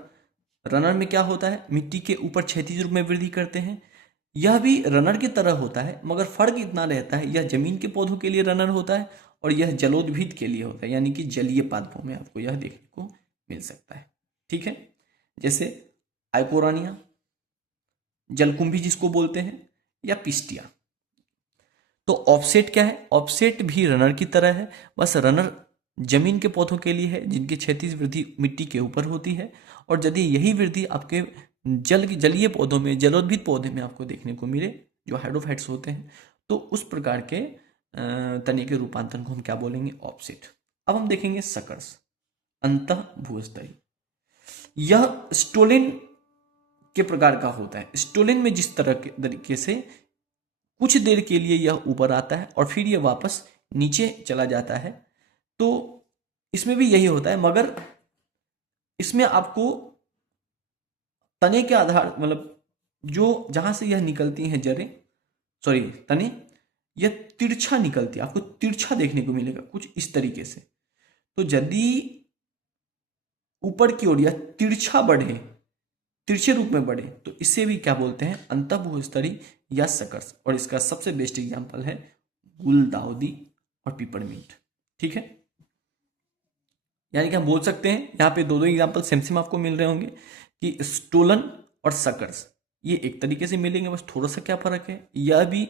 रनर में क्या होता है, मिट्टी के ऊपर क्षैतिज रूप में वृद्धि करते हैं, यह भी रनर की तरह होता है, मगर फर्क इतना रहता है यह जमीन के पौधों के लिए रनर होता है और यह जलोद्भिद के लिए होता है, यानी कि जलीय पादपों में आपको यह देखने को मिल सकता है, ठीक है। जैसे आइकोरानिया, जलकुंभी जिसको बोलते हैं, या पिस्टिया। तो ऑफसेट क्या है, ऑफसेट भी रनर की तरह है, बस रनर जमीन के पौधों के लिए है जिनकी क्षैतिज वृद्धि मिट्टी के ऊपर होती है, और यदि यही वृद्धि आपके जलीय पौधों में, जलोद्भिद पौधे में आपको देखने को मिले जो हाइड्रोफाइट्स होते हैं, तो उस प्रकार के तने के रूपांतरण को हम क्या बोलेंगे, ऑफसेट। अब हम देखेंगे सकर्स, अंतः भूस्तरी। यह स्टोलिन के प्रकार का होता है। स्टोलिन में जिस तरह के तरीके से कुछ देर के लिए यह ऊपर आता है और फिर यह वापस नीचे चला जाता है, तो इसमें भी यही होता है, मगर इसमें आपको तने के आधार मतलब जो जहां से यह निकलती हैं जड़ें, सॉरी तने, यह तिरछा निकलती है, आपको तिरछा देखने को मिलेगा कुछ इस तरीके से। तो यदि ऊपर की ओर यह तिरछा बढ़े, तिरछे रूप में बढ़े, तो इसे भी क्या बोलते हैं, अंतःभूस्तरी या सकर्स। और इसका सबसे बेस्ट एग्जांपल है गुलदाउदी और पिपरमिंट। ठीक है, यानी कि हम बोल सकते हैं यहाँ पे दो दो एग्जांपल सेम सेम आपको मिल रहे होंगे कि स्टोलन और सकर्स ये एक तरीके से मिलेंगे, बस थोड़ा सा क्या फर्क है। यह भी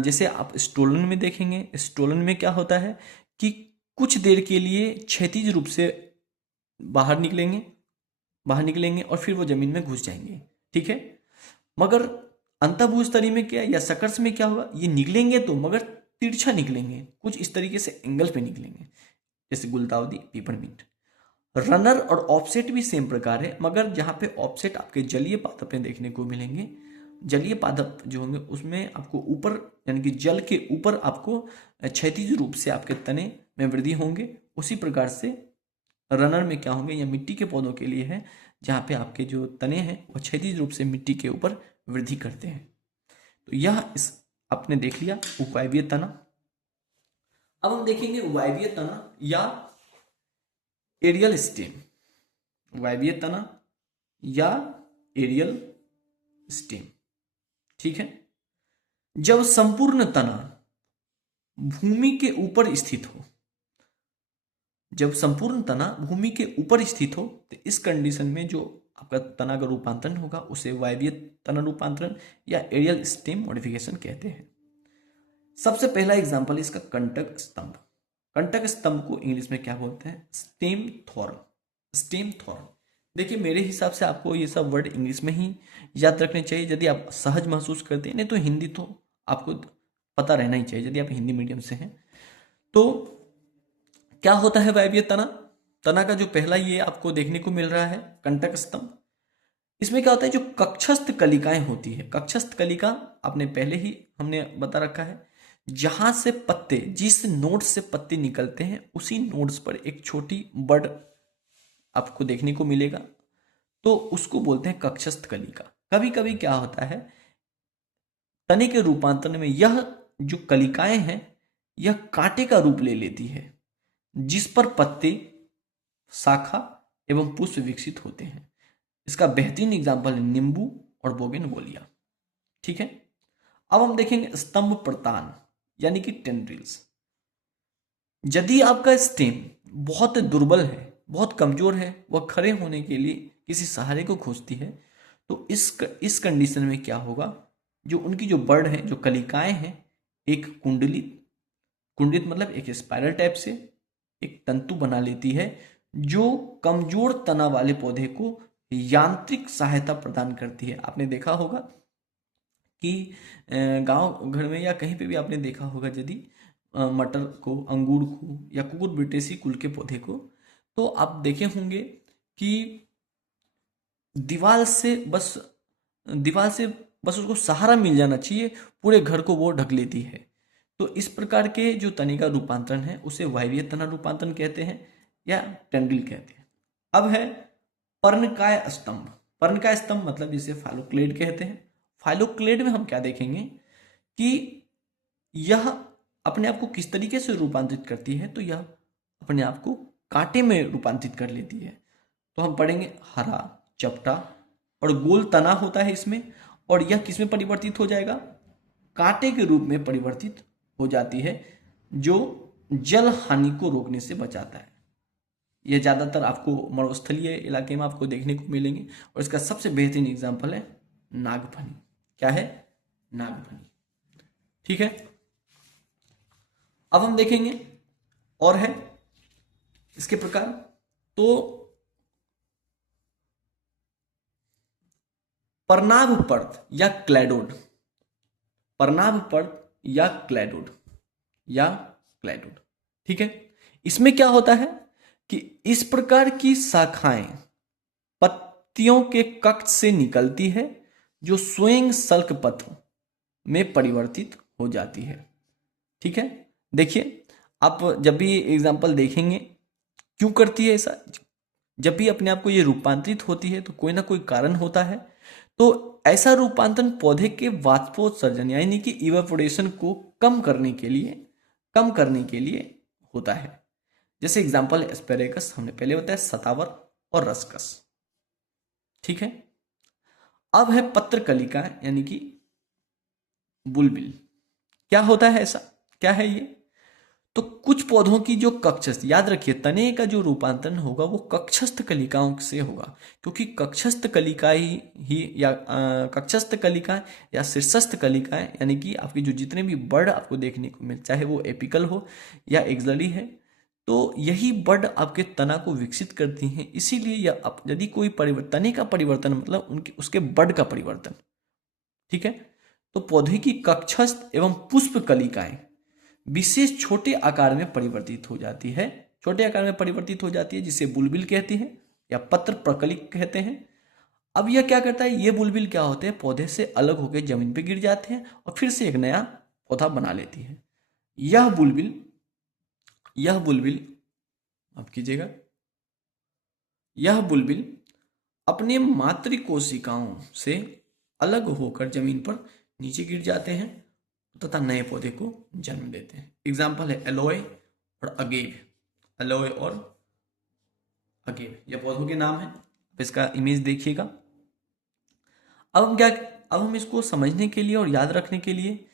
जैसे आप स्टोलन में देखेंगे, स्टोलन में क्या होता है कि कुछ देर के लिए क्षैतिज रूप से बाहर निकलेंगे और फिर वो जमीन में घुस जाएंगे। ठीक है, मगर अंतःभूस्तरी में क्या या सकर्स में क्या होगा, ये निकलेंगे तो मगर तिरछा निकलेंगे, कुछ इस तरीके से एंगल पे निकलेंगे, जैसे गुलदाउदी, पिपरमिंट। रनर और ऑफसेट भी सेम प्रकार है, मगर जहाँ पे ऑफसेट आपके जलीय पादप में देखने को मिलेंगे, जलीय पादप जो होंगे उसमें आपको ऊपर यानी कि जल के ऊपर आपको क्षैतिज रूप से आपके तने में वृद्धि होंगे। उसी प्रकार से रनर में क्या होंगे, या मिट्टी के पौधों के लिए है जहाँ पे आपके जो तने हैं वह क्षैतिज रूप से मिट्टी के ऊपर वृद्धि करते हैं। तो यह इस आपने देख लिया उपवायवीय तना। अब हम देखेंगे वायवीय तना या एरियल स्टेम। वायवीय तना या एरियल स्टेम। ठीक है, जब संपूर्ण तना भूमि के ऊपर स्थित हो, जब संपूर्ण तना भूमि के ऊपर स्थित हो, तो इस कंडीशन में जो आपका तना का रूपांतरण होगा उसे वायवीय तना रूपांतरण या एरियल स्टेम मॉडिफिकेशन कहते हैं। सबसे पहला एग्जांपल इसका कंटक स्तंभ। कंटक स्तंभ को इंग्लिश में क्या बोलते हैं, स्टेम थॉर्न। स्टेम थॉर्न, देखिए मेरे हिसाब से आपको ये सब वर्ड इंग्लिश में ही याद रखने चाहिए यदि आप सहज महसूस करते हैं, नहीं तो हिंदी तो आपको पता रहना ही चाहिए यदि आप हिंदी मीडियम से हैं। तो क्या होता है वायवीय तना, तना का जो पहला ये आपको देखने को मिल रहा है कंटक स्तंभ। इसमें क्या होता है, जो कक्षस्थ कलिकाएं होती है, कक्षस्थ कलिका आपने पहले ही हमने बता रखा है, जहां से पत्ते, जिस नोड से पत्ते निकलते हैं उसी नोड्स पर एक छोटी बड आपको देखने को मिलेगा, तो उसको बोलते हैं कक्षस्थ कलिका। कभी कभी क्या होता है, तने के रूपांतरण में यह जो कलिकाएं हैं यह कांटे का रूप ले लेती है, जिस पर पत्ते, शाखा एवं पुष्प विकसित होते हैं। इसका बेहतरीन एग्जाम्पल है नींबू और बोगेनवेलिया। ठीक है, अब हम देखेंगे स्तंभ प्रतान यानी कि टेंड्रिल्स। यदि आपका स्टेम बहुत दुर्बल है, बहुत कमजोर है, वह खड़े होने के लिए किसी सहारे को खोजती है, तो इस कंडीशन में क्या होगा, जो उनकी जो बर्ड है, जो कलिकाएं हैं, एक कुंडलित, कुंडलित मतलब एक स्पाइरल टाइप से एक तंतु बना लेती है, जो कमजोर तना वाले पौधे को यांत्रिक सहायता प्रदान करती है। आपने देखा होगा कि गांव घर में या कहीं पे भी आपने देखा होगा, यदि मटर को, अंगूर को या कुकुरबिटेसी कुल के पौधे को, तो आप देखे होंगे कि दीवार से बस उसको सहारा मिल जाना चाहिए, पूरे घर को वो ढक लेती है। तो इस प्रकार के जो तने का रूपांतरण है उसे वायवीय तना रूपांतरण कहते हैं या टेंड्रिल कहते हैं। अब है पर्णकाय स्तंभ। पर्णकाय स्तंभ मतलब जिसे फाइलोक्लेड कहते हैं। फाइलोक्लेड में हम क्या देखेंगे कि यह अपने आप को किस तरीके से रूपांतरित करती है, तो यह अपने आप को कांटे में रूपांतरित कर लेती है। तो हम पढ़ेंगे हरा, चपटा और गोल तना होता है इसमें, और यह किसमें परिवर्तित हो जाएगा, कांटे के रूप में परिवर्तित हो जाती है, जो जल हानि को रोकने से बचाता है। यह ज्यादातर आपको मरुस्थलीय इलाके में आपको देखने को मिलेंगे, और इसका सबसे बेहतरीन एग्जाम्पल है नागफनी। क्या है, नागफनी। ठीक है, अब हम देखेंगे और है इसके प्रकार। तो पर्णाभ पर्त या क्लैडोड, पर्णाभ पर्त या क्लैडोड या क्लैडोड। ठीक है, इसमें क्या होता है कि इस प्रकार की शाखाएं पत्तियों के कक्ष से निकलती है, जो स्वयं सल्क पत्र में परिवर्तित हो जाती है। ठीक है, देखिए आप जब भी एग्जाम्पल देखेंगे क्यों करती है ऐसा? जब भी अपने आप को ये रूपांतरित होती है तो कोई ना कोई कारण होता है। तो ऐसा रूपांतरण पौधे के वाष्पोत्सर्जन यानी कि इवेपोरेशन को कम करने के लिए होता है। जैसे एग्जांपल एस्पेरेगस हमने पहले बताया, सतावर और रसकस। ठीक है। अब है पत्रकलिका यानी कि बुलबिल। क्या होता है ऐसा, क्या है ये? तो कुछ पौधों की जो कक्षस्थ, याद रखिए तने का जो रूपांतरण होगा वो कक्षस्थ कलिकाओं से होगा, क्योंकि कक्षस्थ कलिकाएं ही या कक्षस्थ कलिकाएं या शीर्षस्थ कलिकाएं यानी कि आपके जो जितने भी बर्ड आपको देखने को मिले, चाहे वो एपिकल हो या एक्सिलरी है, तो यही बर्ड आपके तना को विकसित करती हैं। इसीलिए यदि कोई तने का परिवर्तन मतलब उनके उसके बर्ड का परिवर्तन, ठीक है, तो पौधे की कक्षस्थ एवं पुष्प कलिकाएं विशेष छोटे आकार में परिवर्तित हो जाती है, छोटे आकार में परिवर्तित हो जाती है, जिसे बुलबिल कहते हैं या पत्र प्रकलिक कहते हैं। अब यह क्या करता है, ये बुलबिल क्या होते हैं, पौधे से अलग होकर जमीन पर गिर जाते हैं और फिर से एक नया पौधा बना लेती है। यह बुलबिल आप कीजिएगा, यह बुलबिल अपने मातृ कोशिकाओं से अलग होकर जमीन पर नीचे गिर जाते हैं तथा नए पौधे को जन्म देते हैं। एग्जाम्पल है एलोए और अगेव। एलोए और अगेव ये पौधों के नाम है। अब इसका इमेज देखिएगा। अब हम इसको समझने के लिए और याद रखने के लिए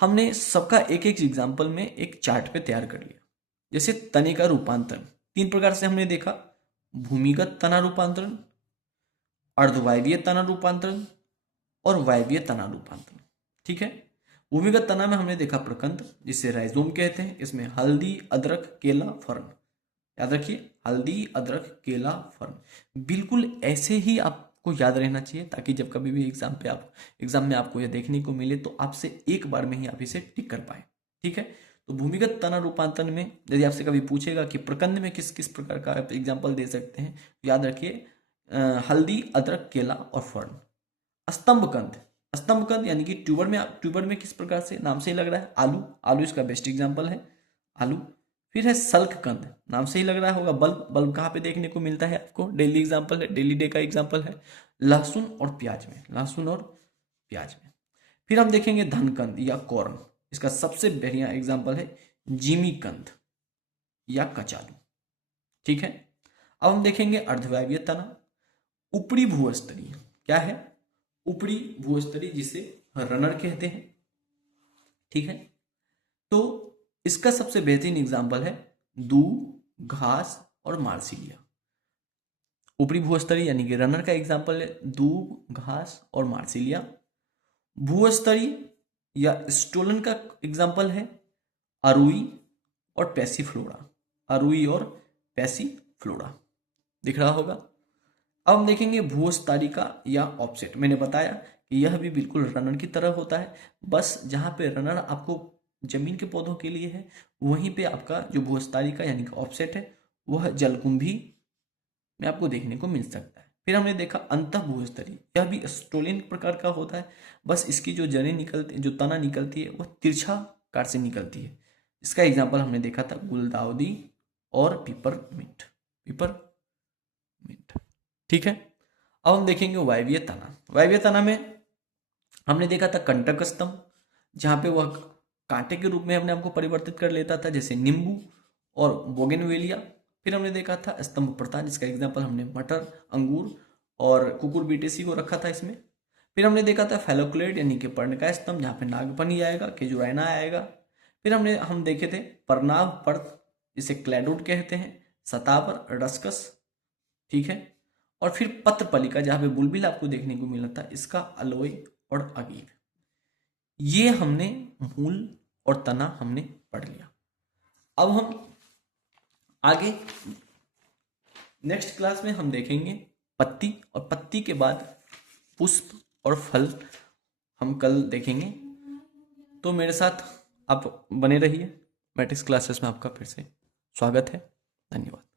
हमने सबका एक एक एग्जाम्पल में एक चार्ट पे तैयार कर लिया। जैसे तने का रूपांतरण 3 प्रकार से हमने देखा, भूमिगत तना रूपांतरण, अर्धवायवीय तना रूपांतरण और वायवीय तना रूपांतरण। ठीक है। भूमिगत तना में हमने देखा प्रकंद, जिसे राइजोम कहते हैं। इसमें हल्दी, अदरक, केला, फर्न। याद रखिए, हल्दी, अदरक, केला, फर्न। बिल्कुल ऐसे ही आपको याद रहना चाहिए, ताकि जब कभी भी एग्जाम में आपको यह देखने को मिले तो आपसे एक बार में ही आप इसे टिक कर पाए। ठीक है। तो भूमिगत तना रूपांतरण में यदि आपसे कभी पूछेगा कि प्रकंद में किस किस प्रकार का आप एग्जाम्पल दे सकते हैं, तो याद रखिए हल्दी, अदरक, केला और फर्न। स्तंभकंद यानी कि ट्यूबर में किस प्रकार से, नाम से ही लग रहा है, आलू इसका बेस्ट एग्जांपल है, आलू। फिर है सल्ककंद, नाम से ही लग रहा होगा, बल्ब कहाँ पे देखने को मिलता है आपको, डेली एग्जांपल है, डेली डे का एग्जांपल है। लहसुन और प्याज में। फिर हम देखेंगे धनकंद या कॉर्न, इसका सबसे बढ़िया एग्जाम्पल है जिमीकंद या कचालू। ठीक है। अब हम देखेंगे अर्धवायवीय तना, ऊपरी भूस्तरीय। क्या है? ऊपरी भूस्तरीय, जिसे रनर कहते हैं। ठीक है। तो इसका सबसे बेहतरीन एग्जाम्पल है दूब, घास और मार्सिलिया। ऊपरी भूस्तरीय यानी कि रनर का एग्जाम्पल है दूब, घास और मार्सिलिया। भूस्तरीय या स्टोलन का एग्जाम्पल है अरुई और पैसीफ्लोरा। दिख रहा होगा। अब हम देखेंगे भूस्तारिका या ऑफसेट। मैंने बताया कि यह भी बिल्कुल रनर की तरह होता है, बस जहां पे रनर आपको जमीन के पौधों के लिए है, वहीं पे आपका जो भूस्तारिका यानी कि ऑफसेट है वह जलकुंभी में आपको देखने को मिल सकता है। फिर हमने देखा अंतः भूस्तरीय, यह भी स्टोलिन प्रकार का होता है, बस इसकी जो जड़ें निकलती, जो तना निकलती है वह तिरछा काट से निकलती है। इसका एग्जाम्पल हमने देखा था गुलदाउदी और पिपरमिंट। ठीक है। अब हम देखेंगे वायवीय तना। वायवीय तना में हमने देखा था कंटक स्तंभ, जहां पे वह कांटे के रूप में हमने आपको परिवर्तित कर लेता था, जैसे नींबू और बोगेनवेलिया। फिर हमने देखा था स्तंभ प्रथा, जिसका एग्जाम्पल हमने मटर, अंगूर और कुकुरबिटेसी को रखा था इसमें। फिर हमने देखा था फेलोक्लेड यानी कि पर्णकाय स्तंभ, जहाँ पे नागफनी आएगा, केजुराइना आएगा। फिर हम देखे थे परनाभ पर्त, जिसे क्लैडोड कहते हैं, सतावर, रस्कस। ठीक है। और फिर पत्रपलिका, जहां पे बुलबिल आपको देखने को मिला था, इसका अलोए और अगीव। ये हमने मूल और तना हमने पढ़ लिया। अब हम आगे नेक्स्ट क्लास में हम देखेंगे पत्ती, और पत्ती के बाद पुष्प और फल हम कल देखेंगे। तो मेरे साथ आप बने रहिए। मैट्रिक्स क्लासेस में आपका फिर से स्वागत है। धन्यवाद।